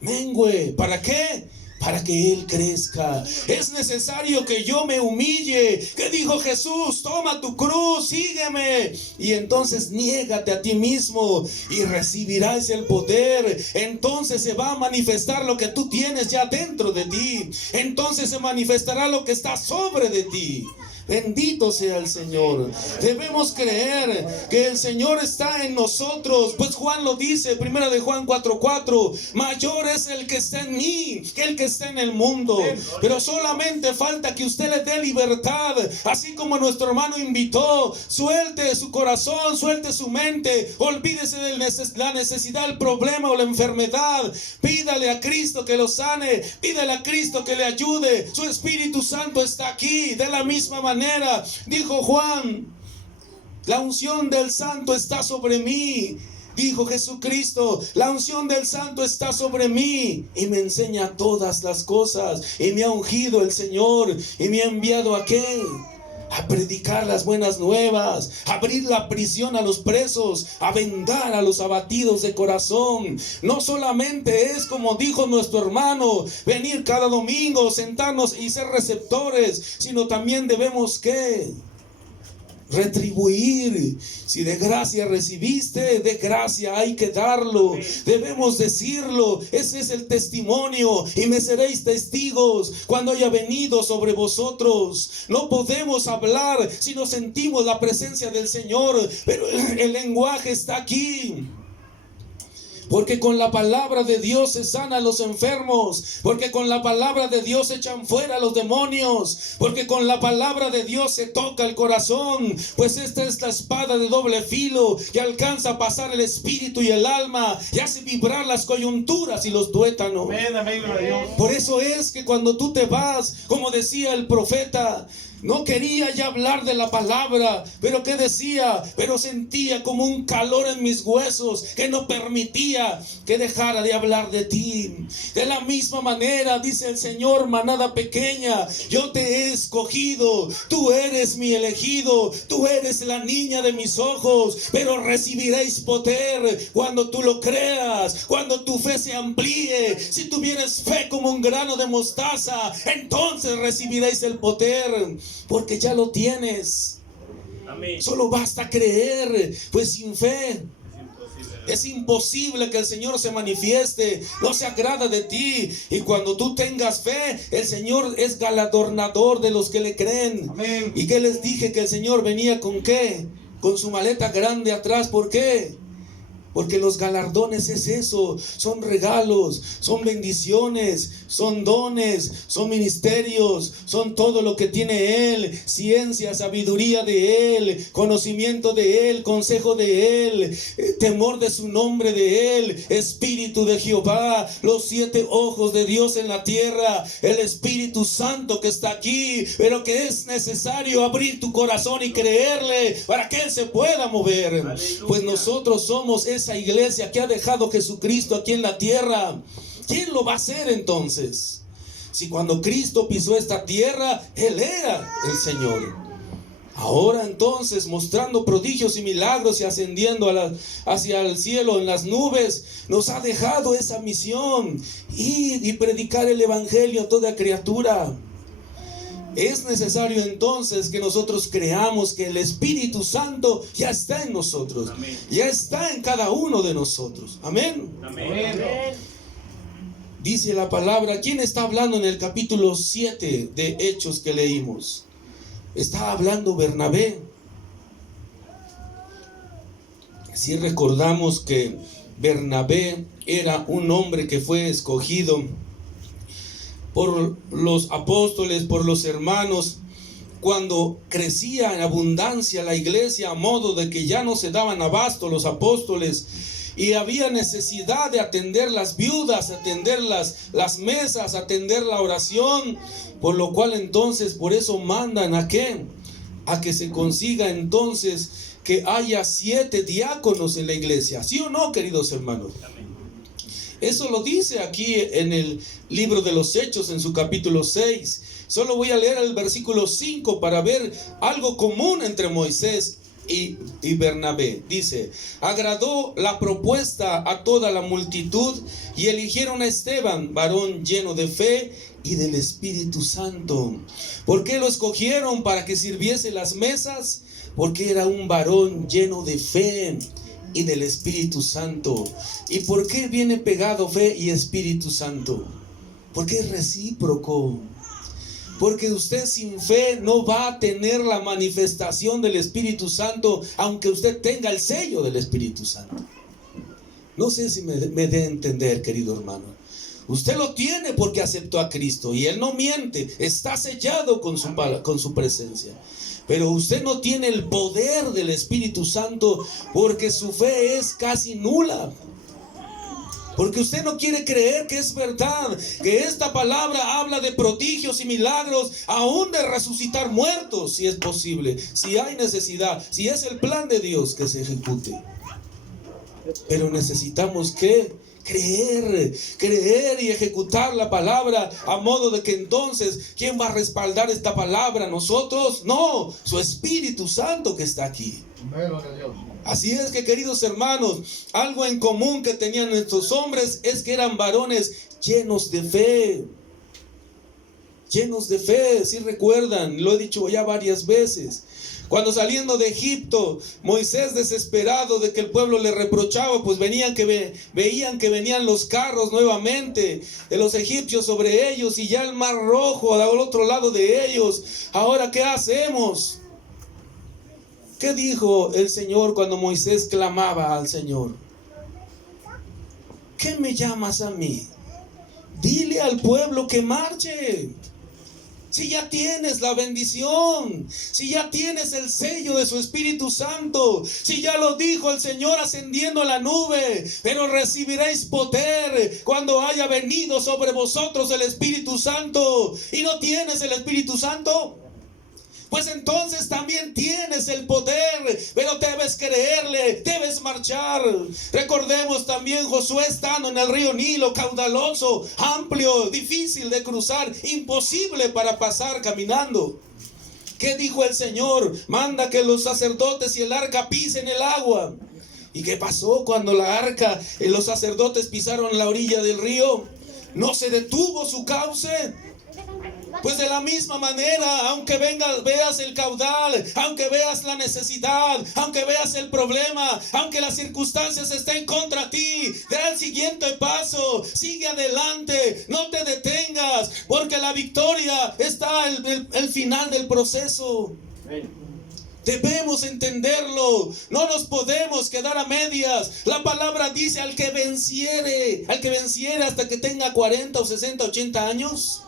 Mengüe. ¿Para qué? Para que Él crezca. Es necesario que yo me humille. ¿Qué dijo Jesús? Toma tu cruz, sígueme. Y entonces niégate a ti mismo y recibirás el poder. Entonces se va a manifestar lo que tú tienes ya dentro de ti. Entonces se manifestará lo que está sobre de ti. Bendito sea el Señor. Debemos creer que el Señor está en nosotros. Pues Juan lo dice, 1 de Juan 4:4. Mayor es el que está en mí que el que está en el mundo. Pero solamente falta que usted le dé libertad. Así como nuestro hermano invitó. Suelte su corazón, suelte su mente. Olvídese de la necesidad, el problema o la enfermedad. Pídale a Cristo que lo sane. Pídale a Cristo que le ayude. Su Espíritu Santo está aquí. De la misma manera, dijo Juan, la unción del Santo está sobre mí. Dijo Jesucristo, la unción del Santo está sobre mí y me enseña todas las cosas. Y me ha ungido el Señor y me ha enviado ¿a qué? A predicar las buenas nuevas, a abrir la prisión a los presos, a vendar a los abatidos de corazón. No solamente es, como dijo nuestro hermano, venir cada domingo, sentarnos y ser receptores, sino también debemos ¿qué? Retribuir. Si de gracia recibiste, de gracia hay que darlo. Debemos decirlo. Ese es el testimonio. Y me seréis testigos cuando haya venido sobre vosotros. No podemos hablar si no sentimos la presencia del Señor. Pero el lenguaje está aquí. Porque con la palabra de Dios se sanan los enfermos. Porque con la palabra de Dios se echan fuera los demonios. Porque con la palabra de Dios se toca el corazón. Pues esta es la espada de doble filo que alcanza a pasar el espíritu y el alma y hace vibrar las coyunturas y los tuétanos. Por eso es que cuando tú te vas, como decía el profeta, no quería ya hablar de la palabra, pero ¿qué decía? Pero sentía como un calor en mis huesos que no permitía que dejara de hablar de ti. De la misma manera, dice el Señor, manada pequeña, yo te he escogido, tú eres mi elegido, tú eres la niña de mis ojos, pero recibiréis poder cuando tú lo creas, cuando tu fe se amplíe. Si tuvieres fe como un grano de mostaza, entonces recibiréis el poder. Porque ya lo tienes. Amén. Solo basta creer. Pues sin fe es imposible que el Señor se manifieste. No se agrada de ti. Y cuando tú tengas fe, el Señor es galardonador de los que le creen. Amén. ¿Y qué les dije? Que el Señor venía con qué? Con su maleta grande atrás. ¿Por qué? Porque los galardones es eso, son regalos, son bendiciones, son dones, son ministerios, son todo lo que tiene Él, ciencia, sabiduría de Él, conocimiento de Él, consejo de Él, temor de su nombre de Él, Espíritu de Jehová, los 7 ojos de Dios en la tierra, el Espíritu Santo que está aquí, pero que es necesario abrir tu corazón y creerle para que Él se pueda mover. Aleluya. Pues nosotros somos esa iglesia que ha dejado Jesucristo aquí en la tierra. ¿Quién lo va a hacer entonces? Si cuando Cristo pisó esta tierra, Él era el Señor. Ahora entonces, mostrando prodigios y milagros y ascendiendo hacia el cielo en las nubes, nos ha dejado esa misión, ir y predicar el evangelio a toda criatura. Es necesario entonces que nosotros creamos que el Espíritu Santo ya está en nosotros. Amén. Ya está en cada uno de nosotros. Amén. Amén. Amén. Dice la palabra, ¿quién está hablando en el capítulo 7 de Hechos que leímos? Está hablando Bernabé. Si recordamos que Bernabé era un hombre que fue escogido por los apóstoles, por los hermanos, cuando crecía en abundancia la iglesia, a modo de que ya no se daban abasto los apóstoles y había necesidad de atender las viudas, atender las mesas, atender la oración, por lo cual entonces, por eso mandan ¿a qué? A que se consiga entonces que haya 7 diáconos en la iglesia. ¿Sí o no, queridos hermanos? Eso lo dice aquí en el libro de los Hechos, en su capítulo 6. Solo voy a leer el versículo 5 para ver algo común entre Moisés y Bernabé. Dice, agradó la propuesta a toda la multitud y eligieron a Esteban, varón lleno de fe y del Espíritu Santo. ¿Por qué lo escogieron? Para que sirviese las mesas. Porque era un varón lleno de fe y del Espíritu Santo. ¿Y por qué viene pegado fe y Espíritu Santo? Porque es recíproco. Porque usted sin fe no va a tener la manifestación del Espíritu Santo, aunque usted tenga el sello del Espíritu Santo. No sé si me dé a entender, querido hermano. Usted lo tiene porque aceptó a Cristo y Él no miente, está sellado con su presencia. Pero usted no tiene el poder del Espíritu Santo porque su fe es casi nula. Porque usted no quiere creer que es verdad, que esta palabra habla de prodigios y milagros, aún de resucitar muertos, si es posible, si hay necesidad, si es el plan de Dios que se ejecute. Pero necesitamos que creer y ejecutar la palabra, a modo de que entonces, ¿quién va a respaldar esta palabra? ¿Nosotros? No, su Espíritu Santo que está aquí. Así es que, queridos hermanos, algo en común que tenían estos hombres es que eran varones llenos de fe. Llenos de fe, si recuerdan, lo he dicho ya varias veces. Cuando saliendo de Egipto, Moisés, desesperado de que el pueblo le reprochaba, pues veían que venían los carros nuevamente de los egipcios sobre ellos y ya el mar rojo al otro lado de ellos. Ahora, ¿qué hacemos? ¿Qué dijo el Señor cuando Moisés clamaba al Señor? ¿Qué me llamas a mí? Dile al pueblo que marche. Si ya tienes la bendición, si ya tienes el sello de su Espíritu Santo, si ya lo dijo el Señor ascendiendo a la nube, pero recibiréis poder cuando haya venido sobre vosotros el Espíritu Santo. ¿Y no tienes el Espíritu Santo? Pues entonces también tienes el poder, pero debes creerle, debes marchar. Recordemos también Josué estando en el río Nilo, caudaloso, amplio, difícil de cruzar, imposible para pasar caminando. ¿Qué dijo el Señor? Manda que los sacerdotes y el arca pisen el agua. ¿Y qué pasó cuando la arca y los sacerdotes pisaron la orilla del río? ¿No se detuvo su cauce? Pues de la misma manera, aunque veas el caudal, aunque veas la necesidad, aunque veas el problema, aunque las circunstancias estén contra ti, da el siguiente paso, sigue adelante, no te detengas, porque la victoria está el final del proceso. Debemos entenderlo, no nos podemos quedar a medias. La palabra dice al que venciere hasta que tenga 40 o 60, 80 años.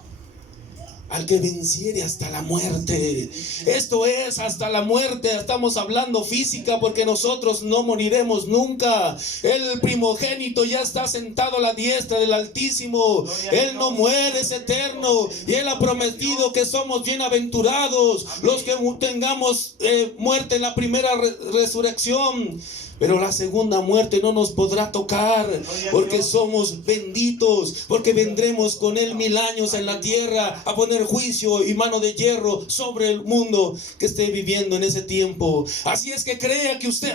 Al que venciere hasta la muerte. Esto es hasta la muerte. Estamos hablando física porque nosotros no moriremos nunca. El primogénito ya está sentado a la diestra del Altísimo. Él no muere, es eterno. Y Él ha prometido que somos bienaventurados los que tengamos muerte en la primera resurrección. Pero la segunda muerte no nos podrá tocar, porque somos benditos, porque vendremos con Él 1000 años en la tierra a poner juicio y mano de hierro sobre el mundo que esté viviendo en ese tiempo. Así es que crea que usted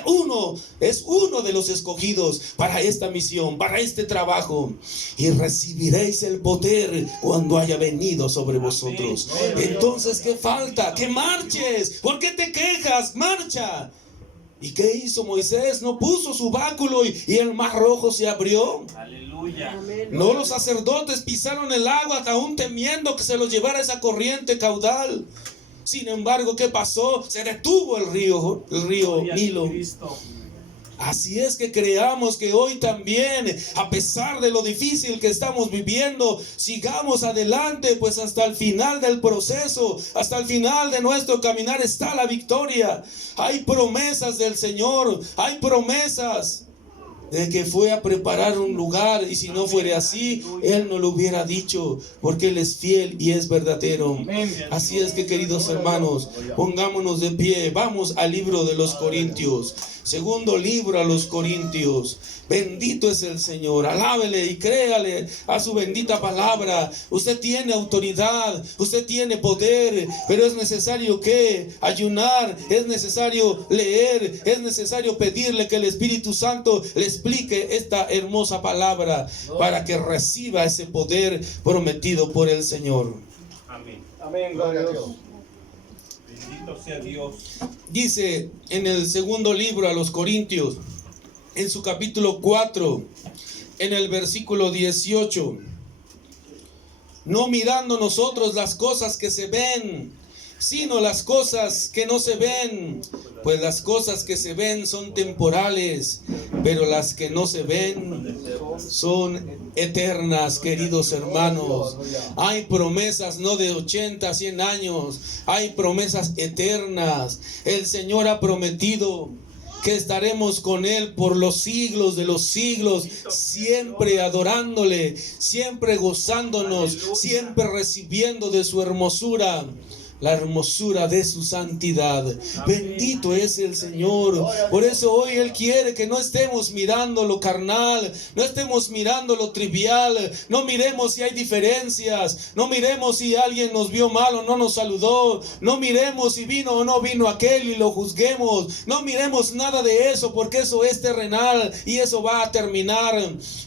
es uno de los escogidos para esta misión, para este trabajo, y recibiréis el poder cuando haya venido sobre vosotros. Entonces, ¿qué falta? Que marches. ¿Por qué te quejas? Marcha. ¿Y qué hizo Moisés? No puso su báculo y el mar rojo se abrió. Aleluya. No, los sacerdotes pisaron el agua aún temiendo que se los llevara esa corriente caudal. Sin embargo, ¿qué pasó? Se detuvo el río Nilo. Así es que creamos que hoy también, a pesar de lo difícil que estamos viviendo, sigamos adelante, pues hasta el final del proceso, hasta el final de nuestro caminar está la victoria. Hay promesas del Señor, hay promesas de que fue a preparar un lugar, y si no fuera así, Él no lo hubiera dicho, porque Él es fiel y es verdadero. Así es que, queridos hermanos, pongámonos de pie. Vamos al libro de los Corintios, segundo libro a los Corintios. Bendito es el Señor, alábele y créale a su bendita palabra. Usted tiene autoridad, usted tiene poder, pero es necesario que ayunar, es necesario leer, es necesario pedirle que el Espíritu Santo le explique esta hermosa palabra para que reciba ese poder prometido por el Señor. Amén. Amén, gloria a Dios. Bendito sea Dios. Dice en el segundo libro a los Corintios, en su capítulo 4, en el versículo 18, no mirando nosotros las cosas que se ven, sino las cosas que no se ven, pues las cosas que se ven son temporales, pero las que no se ven son eternas, queridos hermanos. Hay promesas no de 80, 100 años, hay promesas eternas. El Señor ha prometido que estaremos con Él por los siglos de los siglos, siempre adorándole, siempre gozándonos, siempre recibiendo de su hermosura, la hermosura de su santidad. Bendito es el Señor. Por eso hoy Él quiere que no estemos mirando lo carnal, no estemos mirando lo trivial, no miremos si hay diferencias, no miremos si alguien nos vio mal o no nos saludó, no miremos si vino o no vino aquel y lo juzguemos, no miremos nada de eso, porque eso es terrenal y eso va a terminar.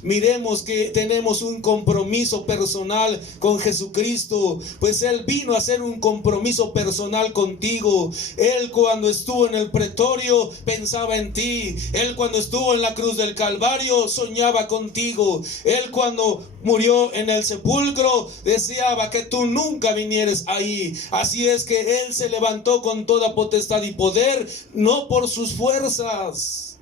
Miremos que tenemos un compromiso personal con Jesucristo, pues Él vino a hacer un compromiso personal contigo. Él cuando estuvo en el pretorio pensaba en ti. Él cuando estuvo en la cruz del Calvario soñaba contigo. Él cuando murió en el sepulcro deseaba que tú nunca vinieras ahí. Así es que Él se levantó con toda potestad y poder, no por sus fuerzas,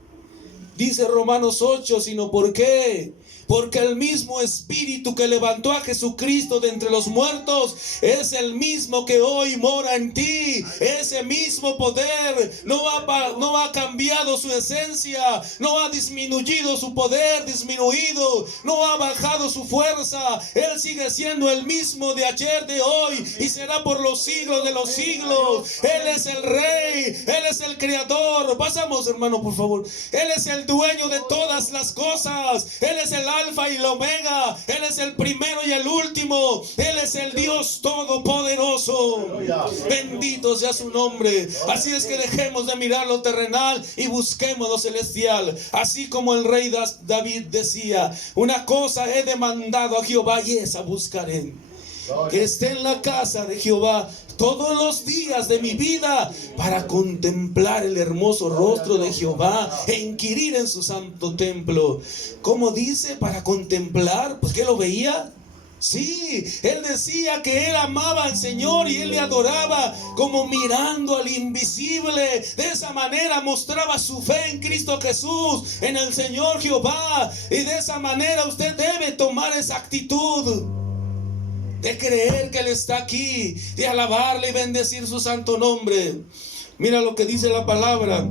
dice Romanos 8, sino ¿por qué? Porque el mismo Espíritu que levantó a Jesucristo de entre los muertos es el mismo que hoy mora en ti. Ese mismo poder no ha cambiado su esencia, no ha disminuido su poder, no ha bajado su fuerza. Él sigue siendo el mismo de ayer, de hoy y será por los siglos de los siglos. Él es el Rey, Él es el Creador. Pasamos, hermano, por favor. Él es el dueño de todas las cosas. Él es el Alfa y el Omega. Él es el primero y el último. Él es el Dios todopoderoso. Bendito sea su nombre. Así es que dejemos de mirar lo terrenal y busquemos lo celestial. Así como el rey David decía: una cosa he demandado a Jehová y esa buscaré, que esté en la casa de Jehová todos los días de mi vida, para contemplar el hermoso rostro de Jehová e inquirir en su santo templo. ¿Cómo dice? Para contemplar. Pues ¿qué lo veía? Sí, él decía que él amaba al Señor y él le adoraba como mirando al invisible. De esa manera mostraba su fe en Cristo Jesús, en el Señor Jehová. Y de esa manera usted debe tomar esa actitud de creer que Él está aquí, de alabarle y bendecir su santo nombre. Mira lo que dice la palabra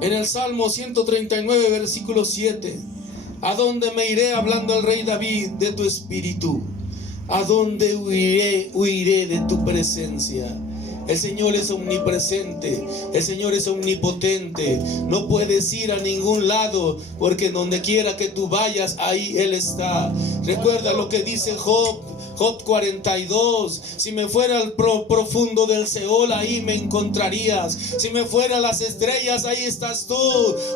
en el Salmo 139, versículo 7. ¿A dónde me iré? Hablando el rey David, de tu espíritu. ¿A dónde huiré de tu presencia? El Señor es omnipresente, el Señor es omnipotente. No puedes ir a ningún lado, porque donde quiera que tú vayas, ahí Él está. Recuerda lo que dice Job 42. Si me fuera al profundo del Seol, ahí me encontrarías. Si me fuera a las estrellas, ahí estás tú.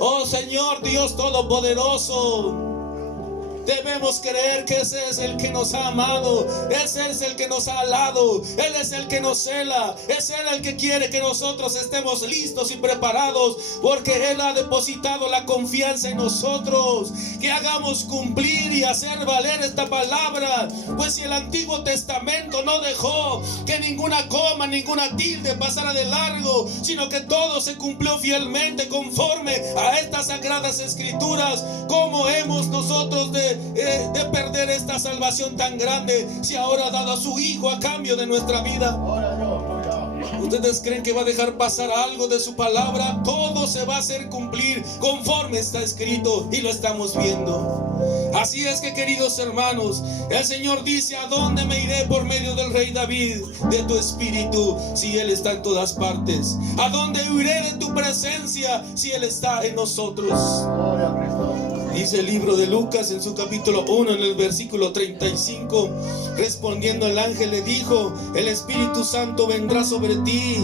Oh Señor Dios Todopoderoso, debemos creer que ese es el que nos ha amado, ese es el que nos ha alado, Él es el que nos cela, es Él el que quiere que nosotros estemos listos y preparados, porque Él ha depositado la confianza en nosotros, que hagamos cumplir y hacer valer esta palabra. Pues si el Antiguo Testamento no dejó que ninguna coma, ninguna tilde pasara de largo, sino que todo se cumplió fielmente conforme a estas sagradas escrituras, ¿cómo hemos nosotros de perder esta salvación tan grande si ahora ha dado a su Hijo a cambio de nuestra vida? ¿Ustedes creen que va a dejar pasar algo de su palabra? Todo se va a hacer cumplir conforme está escrito y lo estamos viendo. Así es que, queridos hermanos, el Señor dice: ¿a dónde me iré por medio del rey David? De tu espíritu, si Él está en todas partes. ¿A dónde huiré de tu presencia si Él está en nosotros? Dice el libro de Lucas en su capítulo 1, en el versículo 35, respondiendo el ángel le dijo: el Espíritu Santo vendrá sobre ti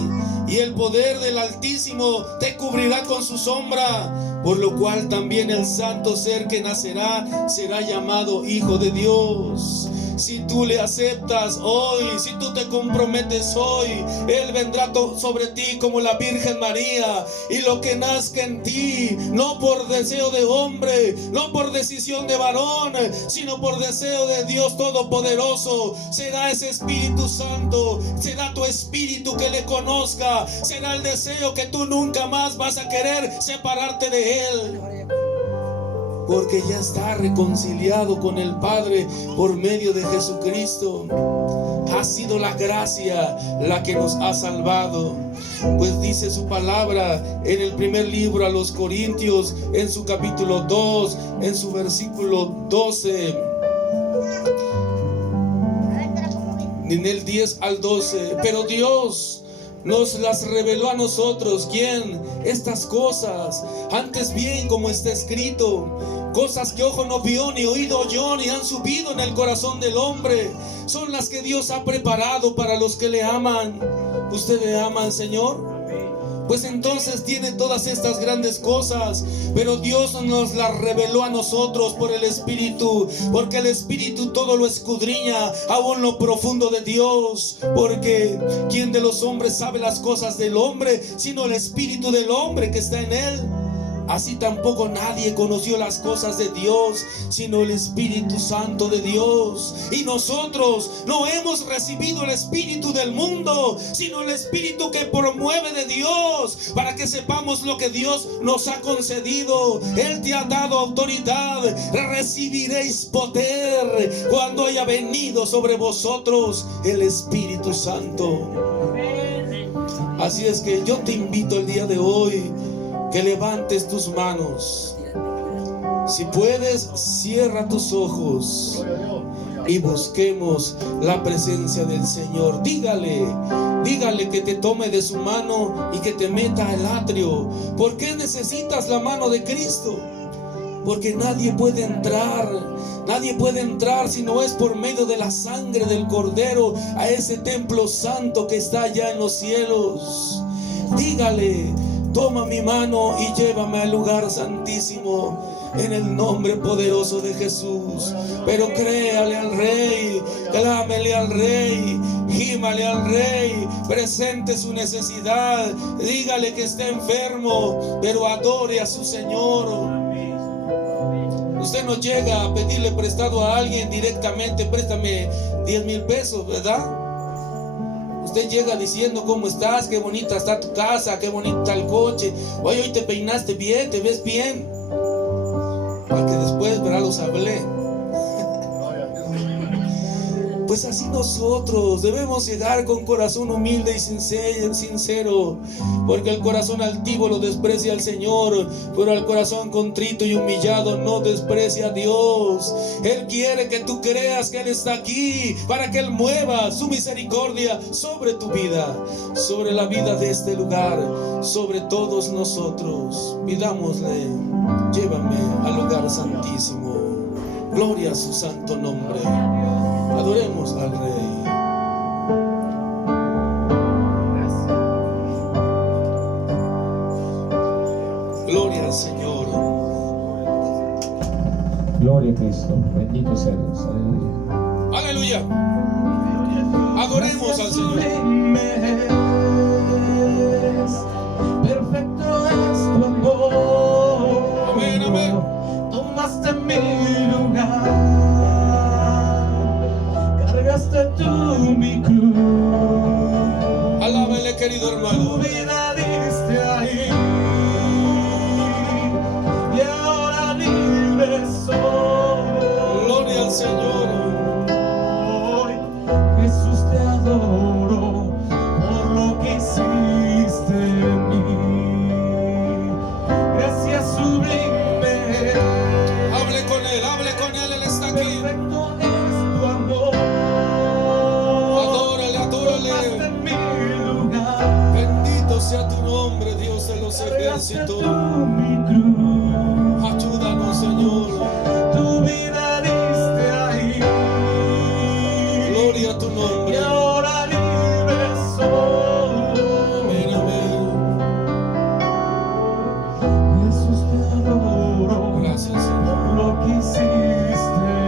y el poder del Altísimo te cubrirá con su sombra, por lo cual también el santo ser que nacerá será llamado Hijo de Dios. Si tú le aceptas hoy, si tú te comprometes hoy, Él vendrá sobre ti como la Virgen María. Y lo que nazca en ti, no por deseo de hombre, no por decisión de varón, sino por deseo de Dios Todopoderoso, será ese Espíritu Santo, será tu espíritu que le conozca, será el deseo que tú nunca más vas a querer separarte de Él. Porque ya está reconciliado con el Padre por medio de Jesucristo. Ha sido la gracia la que nos ha salvado. Pues dice su palabra en el primer libro a los Corintios, en su capítulo 2, en su versículo 12, en el 10 al 12. Pero Dios nos las reveló a nosotros. ¿Quién? Estas cosas. Antes bien, como está escrito, cosas que ojo no vio, ni oído oyó, ni han subido en el corazón del hombre, son las que Dios ha preparado para los que le aman. ¿Usted le ama al Señor? Pues entonces tiene todas estas grandes cosas, pero Dios nos las reveló a nosotros por el Espíritu, porque el Espíritu todo lo escudriña, aún lo profundo de Dios. Porque ¿quién de los hombres sabe las cosas del hombre, sino el Espíritu del hombre que está en él? Así tampoco nadie conoció las cosas de Dios, sino el Espíritu Santo de Dios. Y nosotros no hemos recibido el espíritu del mundo, sino el Espíritu que promueve de Dios, para que sepamos lo que Dios nos ha concedido. Él te ha dado autoridad. Recibiréis poder cuando haya venido sobre vosotros el Espíritu Santo. Así es que yo te invito el día de hoy que levantes tus manos. Si puedes, cierra tus ojos y busquemos la presencia del Señor. Dígale que te tome de su mano y que te meta al atrio. ¿Por qué necesitas la mano de Cristo? Porque nadie puede entrar si no es por medio de la sangre del Cordero a ese templo santo que está allá en los cielos. Dígale: toma mi mano y llévame al lugar santísimo, en el nombre poderoso de Jesús. Pero créale al Rey, clámele al Rey, gímale al Rey, presente su necesidad, dígale que está enfermo, pero adore a su Señor. Usted no llega a pedirle prestado a alguien directamente: préstame 10,000 pesos, ¿verdad? Usted llega diciendo: ¿cómo estás? Qué bonita está tu casa, qué bonito está el coche. Oye, hoy te peinaste bien, te ves bien. Para que después, ¿verdad?, los hablé. Pues así nosotros debemos llegar con corazón humilde y sincero, porque el corazón altivo lo desprecia el Señor, pero el corazón contrito y humillado no desprecia a Dios. Él quiere que tú creas que Él está aquí para que Él mueva su misericordia sobre tu vida, sobre la vida de este lugar, sobre todos nosotros. Pidámosle: llévame al lugar santísimo. Gloria a su santo nombre. Adoremos al Rey. Gloria al Señor. Gloria a Cristo. Bendito sea Dios. Aleluya. Aleluya. Adoremos al Señor. Perfecto es tu amor. Amén, amén. Tomaste mi lugar. Cargaste tú mi cruz. Alábele, querido hermano. Tu vida diste ahí, y ahora libre soy. Gloria al Señor. Hoy, Jesús, te adoro por lo que hiciste en mí. Gracias sublime. Hable con Él, Él está aquí. Perfecto es tu amor. Adórale. Bendito sea tu nombre, Dios de los ejércitos. Ayúdanos, Señor. Tu vida diste ahí, Gloria a tu nombre. y ahora libre soy. Amén, amén. Jesús, te adoro Gracias, Señor. por lo que hiciste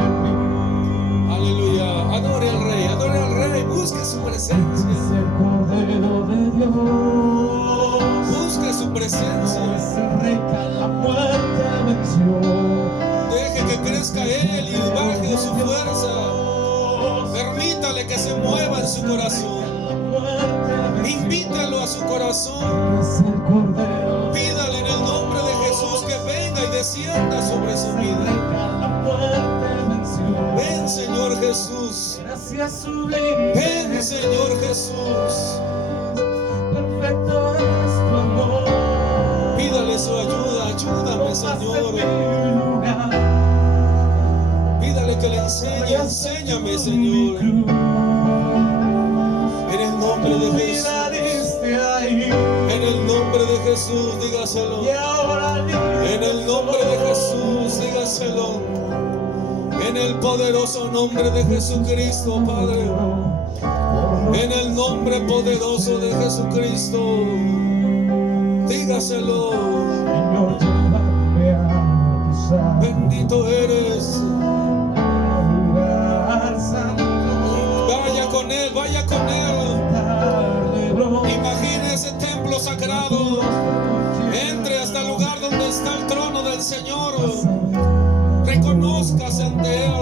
en mí. Él y baje su fuerza. Permítale que se mueva en su corazón. Invítalo a su corazón. Pídale en el nombre de Jesús que venga y descienda sobre su vida. Ven, Señor Jesús. Ven, Señor Jesús. Pídale su ayuda. Ayúdame, Señor. Pídale que le enseñe. Enséñame, Señor. En el nombre de Jesús. En el nombre de Jesús, dígaselo. En el nombre de Jesús, dígaselo. En el poderoso nombre de Jesucristo, Padre. En el nombre poderoso de Jesucristo. Dígaselo. Bendito eres. Vaya con Él, vaya con Él. Imagine ese templo sagrado. Entre hasta el lugar donde está el trono del Señor. Reconózcase ante Él.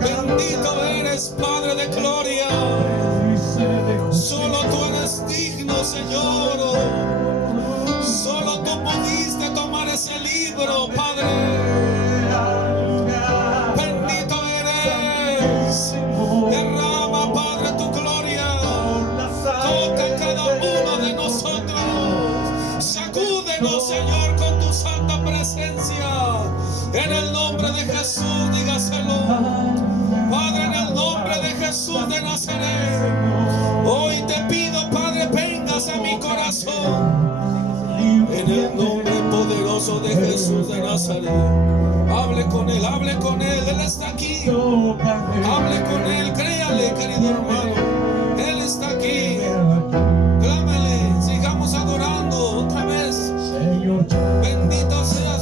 Bendito eres, Padre de gloria. Solo tú eres digno, Señor. Solo tú pudiste tomar ese libro, Padre. Bendito eres. Derrama, Padre, tu gloria. Toca cada uno de nosotros. Sacúdenos, Señor, con tu santa presencia. En el nombre de Jesús, dígaselo. Padre, en el nombre de Jesús de Nazaret. Hoy te pido, Padre, vengas a mi corazón. En el nombre poderoso de Jesús de Nazaret. Hable con Él, Él está aquí. Hable con Él, créale, querido hermano. Él está aquí. Clámele, sigamos adorando otra vez. Bendito sea